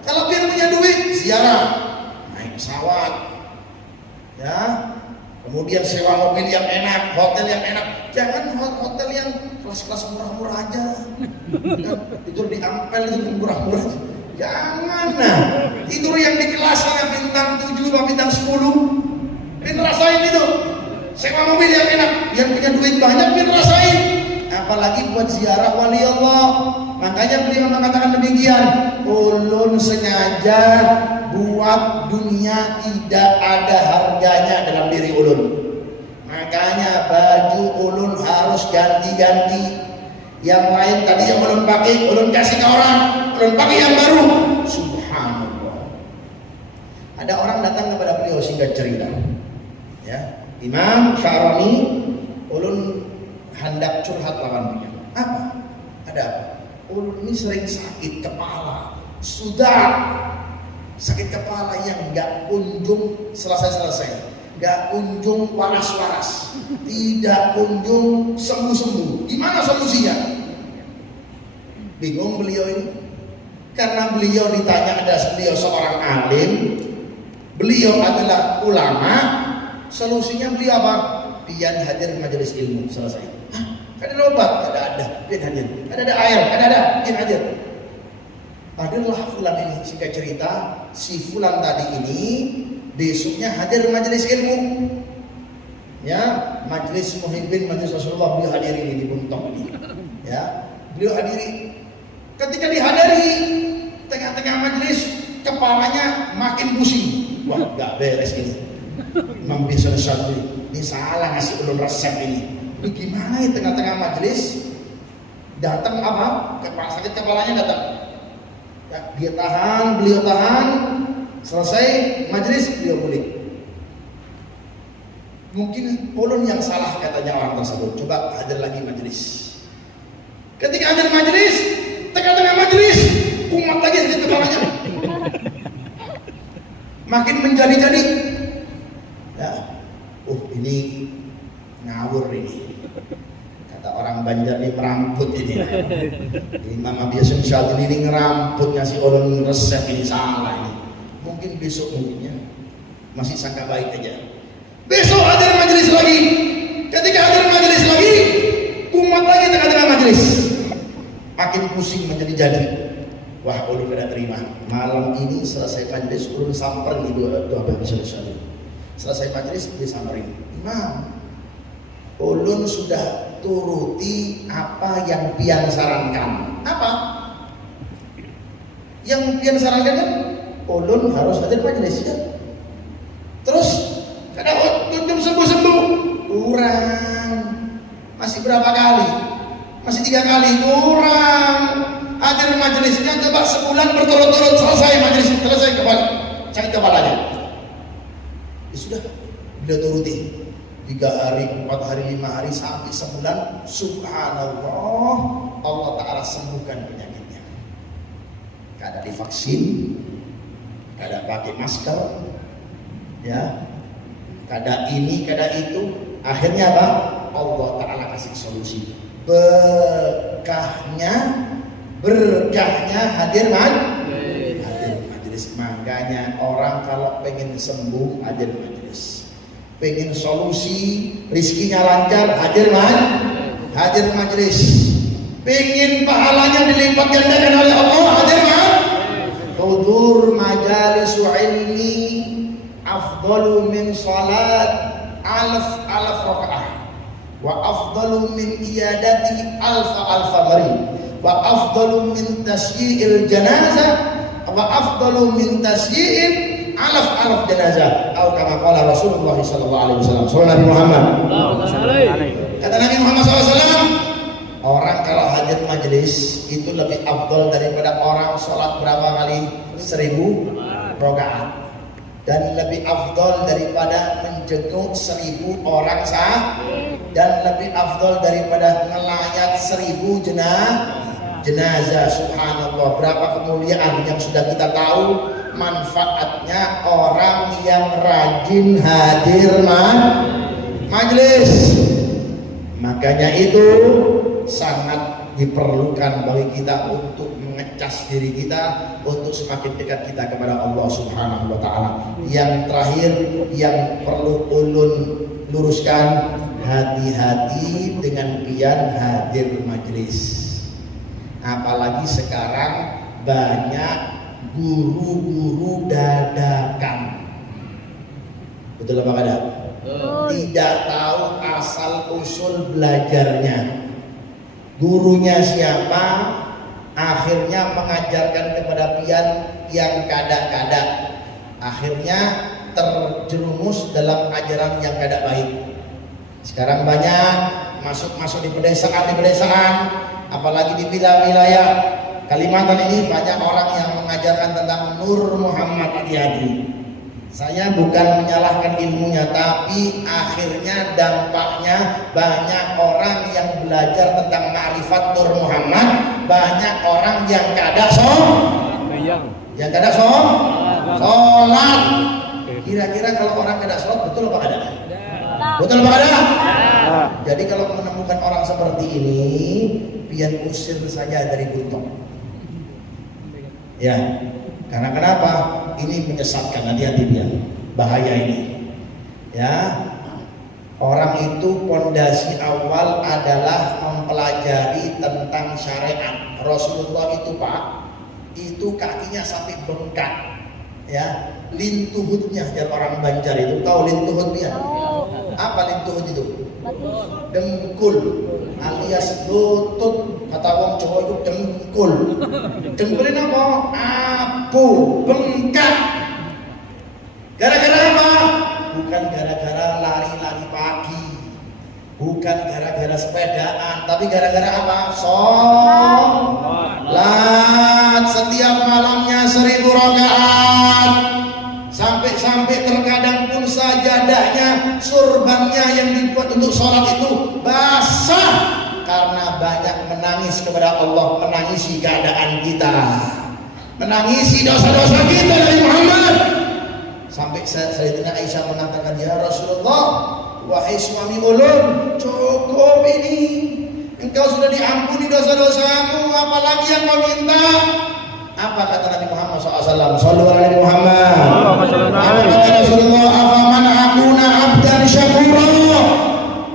kalau pian punya duit, ziarah, naik pesawat, ya, kemudian sewa mobil yang enak, hotel yang enak. Jangan hotel yang kelas-kelas murah-murah aja, tidur di ampel itu murah-murah. Jangan, nah, tidur yang di kelasnya bintang 7 atau bintang 10. Biar rasain itu. Sewa mobil yang enak, biar punya duit banyak, biar rasain. Apalagi buat ziarah wali Allah. Makanya beliau mengatakan demikian, ulun sengaja buat dunia tidak ada harganya dalam diri ulun. Makanya baju ulun harus ganti-ganti. Yang lain tadi yang ulun pakai, ulun kasih ke orang, ulun pakai yang baru. Subhanallah. Ada orang datang kepada beliau singkat cerita, ya, Imam Syarani, ulun hendak curhat lawan beliau. Apa? Ada apa? Ulun ini sering sakit kepala, sudah sakit kepala yang gak kunjung selesai-selesai, gak kunjung waras-waras, tidak kunjung sembuh-sembuh. Gimana solusinya? Bingung beliau ini, karena beliau ditanya, ada beliau seorang alim, beliau adalah ulama. Solusinya beliau apa? Pian hadir majelis ilmu, selesai. Hah? Ada obat? Ada. Pian hadir. Ada air? Ada. Pian hadir. Hadirlah fulan ini. Singkat cerita, si fulan tadi ini besoknya hadir majelis ilmu. Ya, majelis Muhibbin, majelis Rasulullah, beliau hadiri ini di Buntok ini. Ya, beliau hadiri. Ketika dihadiri, tengah-tengah majelis, kepalanya makin pusing. Wah, gak beres ini. Imam bisa satu ini salah ngasih ulun resep ini. Ini gimana ya, tengah-tengah majelis datang apa? Kepala sakit kepalanya datang. Ya, dia tahan, beliau tahan. Selesai majelis, beliau pulih. Mungkin ulun yang salah katanya orang tersebut. Coba hadir lagi majelis. Ketika hadir majelis, tengah-tengah majelis, kumat lagi sakit kepalanya. Makin menjadi-jadi. Ya, ini ngawur ini. Kata orang Banjar ini meramput ini. Imam Abi Hasan Syadzili ini ngeramput ngasih orang resep ini salah ini. Mungkin besok mungkinnya masih sangka baik aja. Besok hadir majelis lagi. Ketika hadir majelis lagi, kumat lagi tengah-tengah majelis. Makin pusing menjadi-jadi. Wah, ulun tidak terima. Malam ini selesai majelis, ulun samperin di dua Abi Hasan Syadzili. Selesai majelis dia samperin, Imam, ulun sudah turuti apa yang pian sarankan. Apa? Yang pian sarankan kan ulun harus hadir majelis ya. Terus kada kunjung sembuh-sembuh, kurang. Masih berapa kali? Masih 3 kali, kurang. Hadir majelisnya coba sebulan berturut-turut, selesai majelis, selesai kepala sakit kepalanya. Ya sudah, beliau turuti 3 hari, 4 hari, 5 hari, sampai sebulan. Subhanallah, Allah Ta'ala sembuhkan penyakitnya. Kada divaksin, kada pakai masker, ya, kada ini, kada itu. Akhirnya apa? Allah Ta'ala kasih solusi. Berkahnya hadir majelis. Makanya orang kalau pengen sembuh hadir majelis, pengen solusi rizkinya lancar hadir majelis, pengen pahalanya dilipat gandakan oleh Allah hadir hudur majalisu ilmi afdalu min salat alf rakaah wa afdalu min iyadati alf marid wa afdalu min tasyi'il janazah wa afdalu min tasyi'in alaf jenazah atau kama qala Rasulullah sallallahu alaihi wasallam. Sallallahu Nabi Muhammad. Kata Nabi Muhammad SAW, orang kalau hadir majelis itu lebih afdal daripada orang sholat berapa kali? 1000 rakaat, dan lebih afdal daripada menjenguk 1000 orang sah, dan lebih afdal daripada ngelayat 1000 jenazah. Subhanallah, berapa kemuliaan yang sudah kita tahu manfaatnya orang yang rajin hadir majelis. Makanya itu sangat diperlukan bagi kita untuk mengecas diri kita untuk semakin dekat kita kepada Allah Subhanahu wa taala. Yang terakhir yang perlu ulun luruskan, hati-hati dengan pian hadir majelis. Apalagi sekarang banyak guru-guru dadakan. Betul apa kada? Tidak tahu asal usul belajarnya. Gurunya siapa, akhirnya mengajarkan kepada pian yang kada-kada, akhirnya terjerumus dalam ajaran yang kada baik. Sekarang banyak masuk di pedesaan, apalagi di wilayah Kalimantan ini banyak orang yang mengajarkan tentang Nur Muhammad hati-hati. Saya bukan menyalahkan ilmunya, tapi akhirnya dampaknya banyak orang yang belajar tentang ma'rifat Nur Muhammad, banyak orang yang kada sholat. Kira-kira kalau orang kada sholat betul apa kada? Betul apa kada? Jadi kalau menemukan orang seperti ini, pian usir saja dari Guntung. Ya, karena kenapa? Ini menyesatkan, hati-hati dia, bahaya ini. Ya, orang itu pondasi awal adalah mempelajari tentang syariat. Rasulullah itu Pak, itu kakinya sampai bengkak. Ya, lintuhutnya jar orang Banjar itu, tahu lintuhut dia? Apa lintuhut itu? Dengkul alias lutut, kata wong Jawa itu dengkul. Dengkul ini apa? Abu, bengkak. Gara-gara apa? Bukan gara-gara lari-lari pagi, bukan gara-gara sepedaan, tapi gara-gara apa? Sholat setiap malamnya 1000 rakaat. Sampai terkadang pun sajadahnya, surbannya yang dibuat untuk sholat itu basah karena banyak menangis kepada Allah, menangisi keadaan kita, menangisi dosa-dosa kita dari Muhammad. Sampai Sayyidatina Aisyah mengatakan, ya Rasulullah, wahai suami ulun, cukup ini, engkau sudah diampuni dosa-dosamu, apalagi yang kau minta? Apa kata Nabi Muhammad SAW? Sallu ala Nabi Muhammad. Apa kata Rasulullah? Afaman akuna abdan syakura.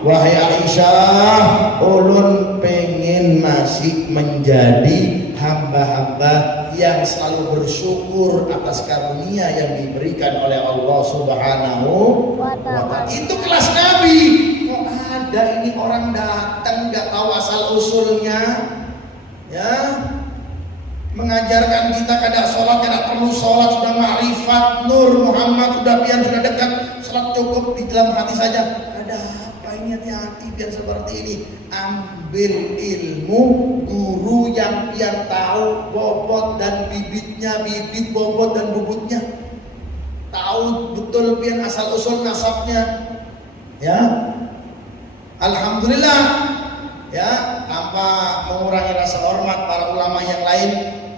Wahai Aisyah, ulun pengen masih menjadi hamba-hamba yang selalu bersyukur atas karunia yang diberikan oleh Allah Subhanahu wa ta'ala. Itu kelas Nabi. Kok ada ini orang datang nggak tahu asal usulnya, ya, mengajarkan kita kada sholat, kada perlu sholat, sudah ma'rifat Nur Muhammad, sudah pian, sudah dekat, sholat cukup di dalam hati saja. Ada apa ini? Hati-hati pian seperti ini. Ambil ilmu guru yang pian tahu bobot dan bibitnya, bibit bobot dan bubutnya, tahu betul pian asal usul nasabnya. Ya, alhamdulillah. Ya, tanpa mengurangi rasa hormat para ulama yang lain,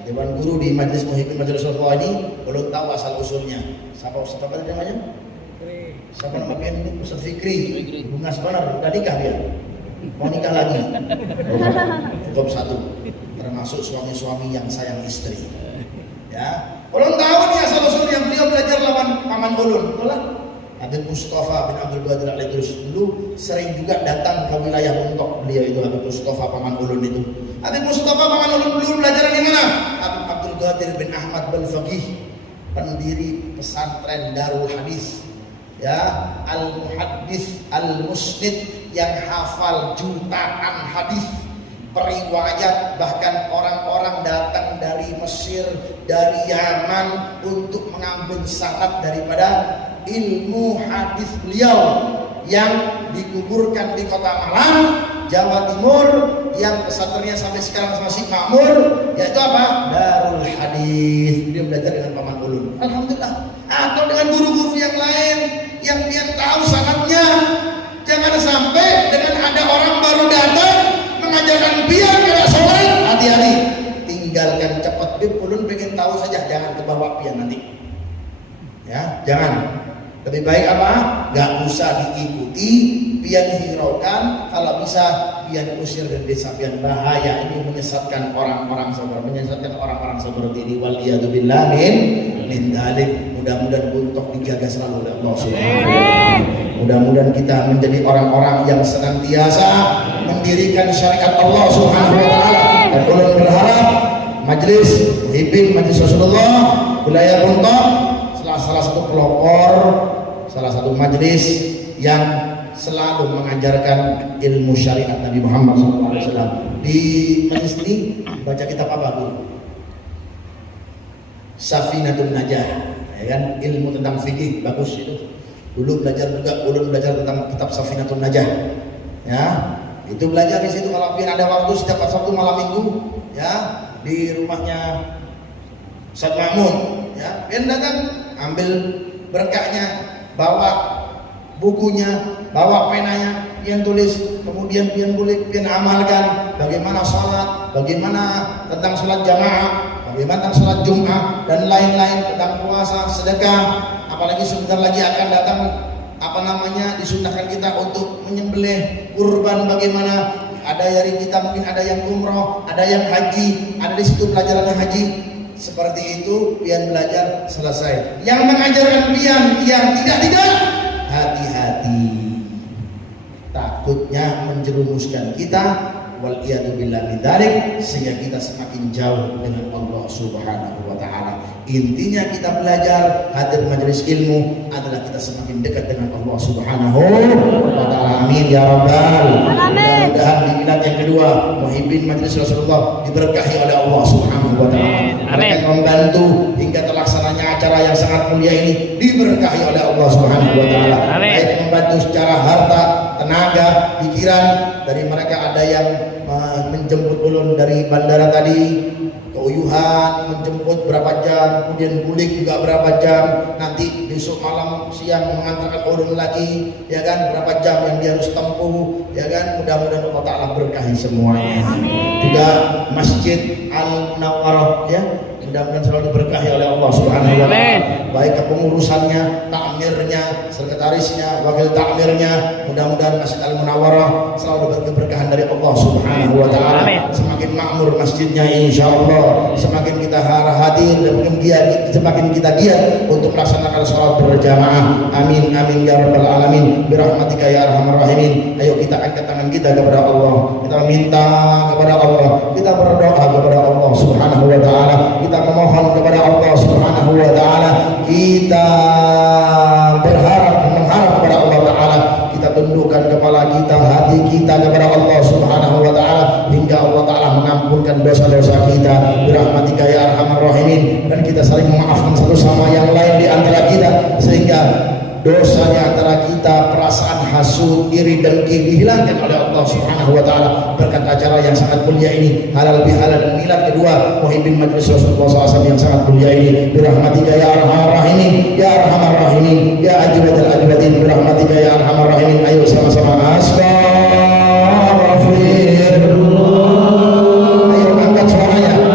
dewan guru di Majelis Muhyiddin Majelis Rasulullah ini belum tahu asal usulnya. Siapa Ustaz apa namanya? Siapa namanya ini? Ustaz Fikri. Bunga sebenar, udah nikah dia. Mau nikah lagi. Cukup satu. Termasuk suami-suami yang sayang istri. Ya, belum tahu nih asal usulnya. Beliau belajar lawan paman ulun, betul lah. Habib Mustafa bin Abdul Qadir Al-Idrus dulu sering juga datang ke wilayah Muntok. Beliau itu Habib Mustafa paman ulun itu. Habib Mustafa paman ulun dulu belajar di mana? Habib Abdul Qadir bin Ahmad bin Faqih, pendiri pesantren Darul Hadis. Ya, Al-Muhaddis Al-Musnid yang hafal jutaan hadis, periwayat, bahkan orang-orang datang dari dari Mesir, dari Yaman untuk mengambil syarat daripada ilmu hadis beliau yang dikuburkan di kota Malang, Jawa Timur, yang pesantrennya sampai sekarang masih makmur, yaitu apa? Darul Hadis. Dia belajar dengan Paman Ulun. Alhamdulillah. Atau dengan guru-guru yang lain yang dia tahu sanatnya. Jangan sampai dengan ada orang baru datang mengajarkan pian kada sholat, hati-hati. Tinggalkan cepat. Ulun pengen tahu saja, jangan kebawa pian nanti. Ya, jangan. Lebih baik apa? Gak usah diikuti, pian hiraukan, kalau bisa pian usir dari desa pian. Bahaya ini menyesatkan orang-orang seperti ini. Waliyadzubillah min dzalik. Mudah-mudahan untuk dijaga selalu oleh Allah Subhanahu wa taala. Mudah-mudahan kita menjadi orang-orang yang senantiasa mendirikan syariat Allah Subhanahu wa taala. Dan ulun berharap majelis Muhibbin Majelis Rasulullah wilayah Buntok salah satu pelopor, salah satu majelis yang selalu mengajarkan ilmu syariat Nabi Muhammad SAW. Di majelis ini baca kitab apa Bu? Safinatun Najah, ya kan? Ilmu tentang fikih bagus itu. Dulu belajar juga, ulun belajar tentang kitab Safinatun Najah. Ya, itu belajar di situ. Kalau ada waktu setiap Sabtu malam Minggu, ya di rumahnya Ustaz Ma'mun, ya, pian datang ambil berkahnya, bawa bukunya, bawa penanya, pian tulis, kemudian pian bulik, pian amalkan bagaimana sholat, bagaimana tentang sholat jamaah, bagaimana tentang sholat Jumat dan lain-lain, tentang puasa, sedekah, apalagi sebentar lagi akan datang disunahkan kita untuk menyembelih kurban. Bagaimana ada dari kita mungkin ada yang umroh, ada yang haji, ada di situ pelajaran haji. Seperti itu pian belajar selesai. Yang mengajarkan pian yang tidak, hati-hati, takutnya menjerumuskan kita, wal iyadu billah min dzalik, sehingga kita semakin jauh dengan Allah Subhanahu wa taala. Intinya kita belajar, hadir majelis ilmu adalah kita semakin dekat dengan Allah Subhanahu wa taala. Amin ya rabbal alamin. Mudah-mudahan di milad yang kedua Muhibbin Majelis Rasulullah diberkahi oleh Allah Subhanahu wa taala. Mereka yang membantu hingga terlaksananya acara yang sangat mulia ini diberkahi oleh Allah Subhanahu wa taala. Baik membantu secara harta, tenaga, pikiran. Dari mereka ada yang menjemput ulun dari bandara tadi ke Uyuhan, menjemput berapa jam, kemudian bulik juga berapa jam, nanti besok malam siang mengantarkan ulun lagi, ya kan, berapa jam yang dia harus tempuh, ya kan. Mudah-mudahan Allah Ta'ala berkahi semuanya. Juga Masjid Al-Munawwarah, ya, mudah-mudahan selalu diberkahi oleh Allah Subhanahu wa taala. Baik kepengurusannya, takmirnya, sekretarisnya, wakil takmirnya, mudah-mudahan Masjid Al-Munawwarah selalu dapat keberkahan dari Allah Subhanahu wa taala. Semakin makmur masjidnya insyaallah, semakin kita hadir dan semakin kita giat untuk melaksanakan sholat berjamaah. Amin amin ya rabbal alamin. Birahmatika ya arhamar rahimin. Ayo kita angkat tangan kita kepada Allah. Kita minta kepada Allah. Kita berdoa kepada Allah Subhanahu wa taala. Kita memohon kepada Allah Subhanahu wa taala. Kita mengharap kepada Allah taala. Kita tundukkan kepala kita, hati kita kepada Allah Subhanahu wa taala hingga Allah taala mengampunkan dosa-dosa kita. Birahmatika ya arhamar rahimin. Dan kita saling memaafkan satu sama yang lain di antara kita sehingga dosanya antara kita, perasaan hasud, iri, dengki dihilangkan oleh Allah Subhanahu wa taala berkat acara yang sangat mulia ini, halal bihalal dan milad kedua Muhibbin Majelis Rasulullah SAW yang sangat mulia ini. Birahmatika ya arhamar rahimin, ya arhamar rahimin, ya ajwadal ajwadin. Birahmatika ya arhamar rahimin. Ayo sama-sama astaghfirullah. Ayo angkat suaranya.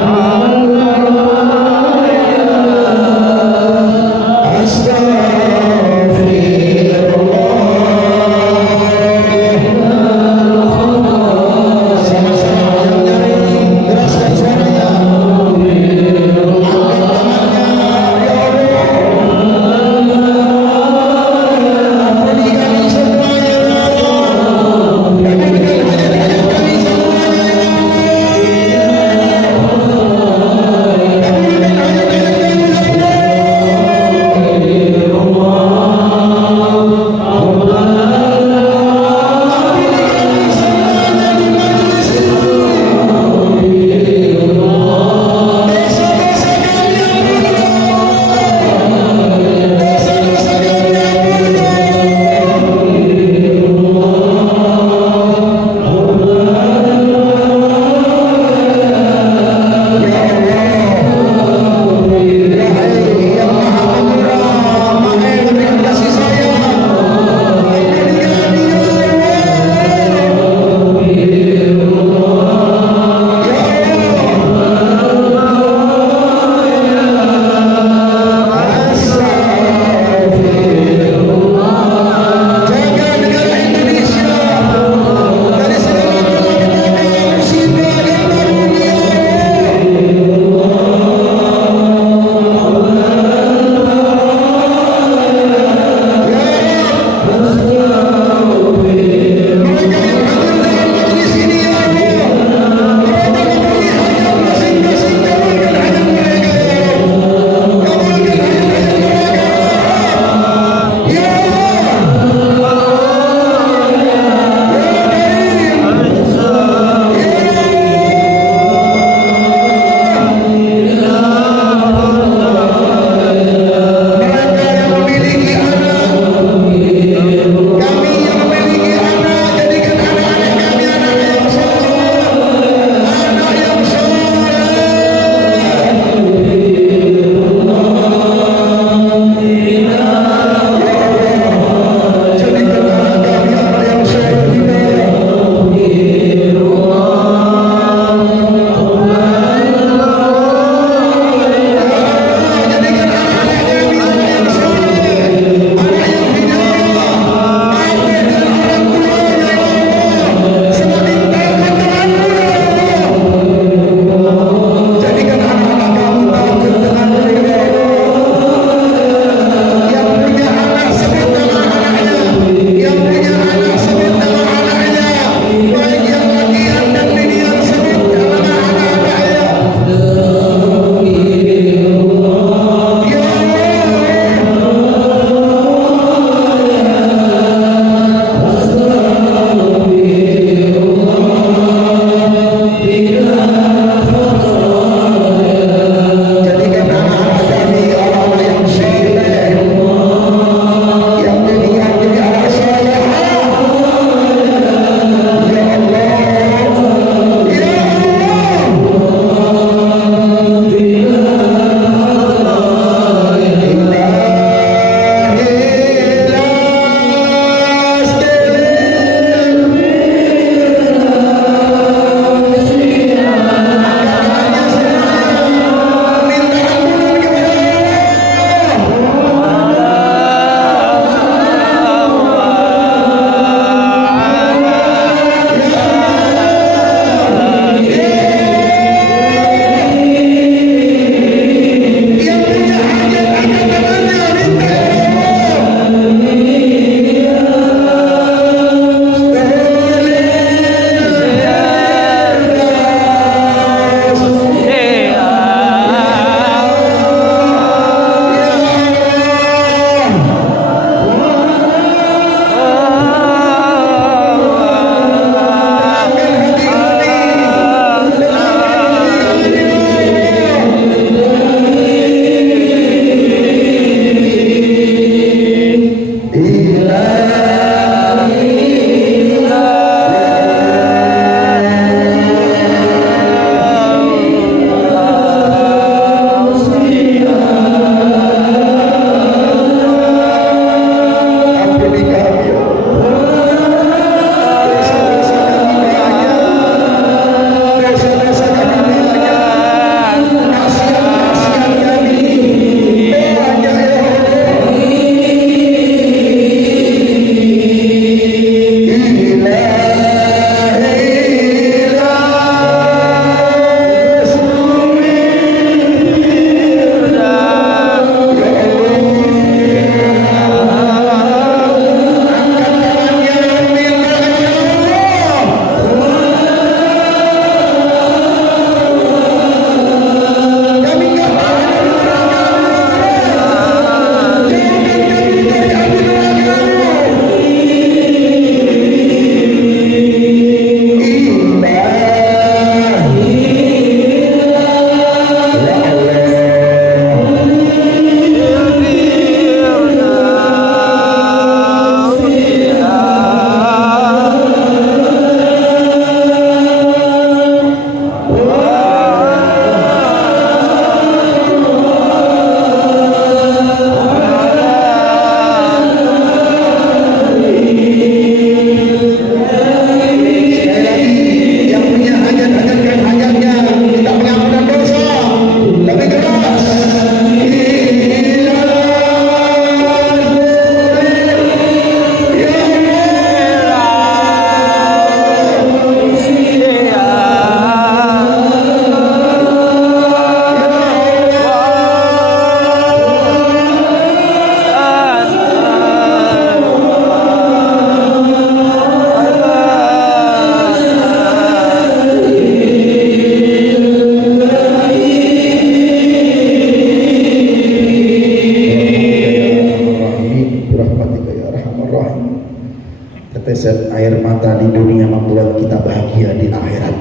setetes air mata di dunia membuat kita bahagia di akhirat.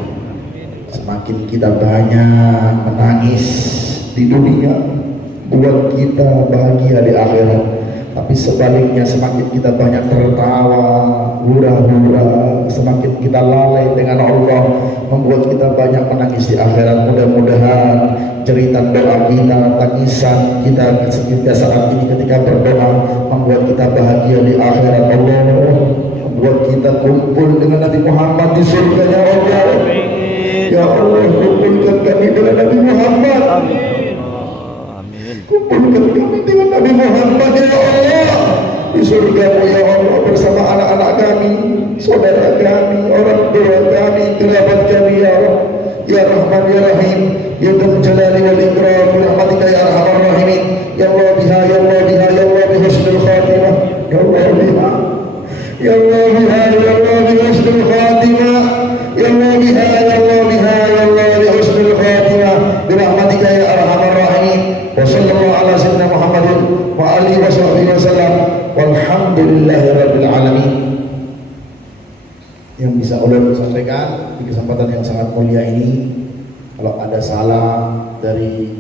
Semakin kita banyak menangis di dunia buat kita bahagia di akhirat, tapi sebaliknya semakin kita banyak tertawa hura-hura, semakin kita lalai dengan Allah, membuat kita banyak menangis di akhirat. Mudah-mudahan cerita doa kita, tangisan kita ketika saat ini ketika berdoa membuat kita bahagia di akhirat. Allah membuat kita kumpul dengan Nabi Muhammad di surganya Allah. Ya Allah, kumpulkan kami dengan Nabi Muhammad. Kumpulkan kami dengan Nabi Muhammad ya Allah di surga-Mu ya Allah, bersama anak-anak kami, saudara kami, orang tua kami, kerabat kami ya Allah. Ya Rahman ya Rahim, ya Dzul Jalali wal Ikram, bi rahmatika ya arhamar rahimin. Ya Allah biha, ya Allah biha, ya Allah bi husnul khatimah. Ya Allah biha, ya Allah biha, ya Allah bi husnul khatimah. Ya Allah biha, ya Allah biha, ya Allah bi husnul khatimah. Bi rahmatika ya arhamar rahimin. Wa sallallahu ala sayyidina Muhammadin wa alihi wa sahbihi wasallam. Walhamdulillahirabbil alamin. Yang bisa ulun sampaikan di kesempatan yang sangat mulia ini, kalau ada salah dari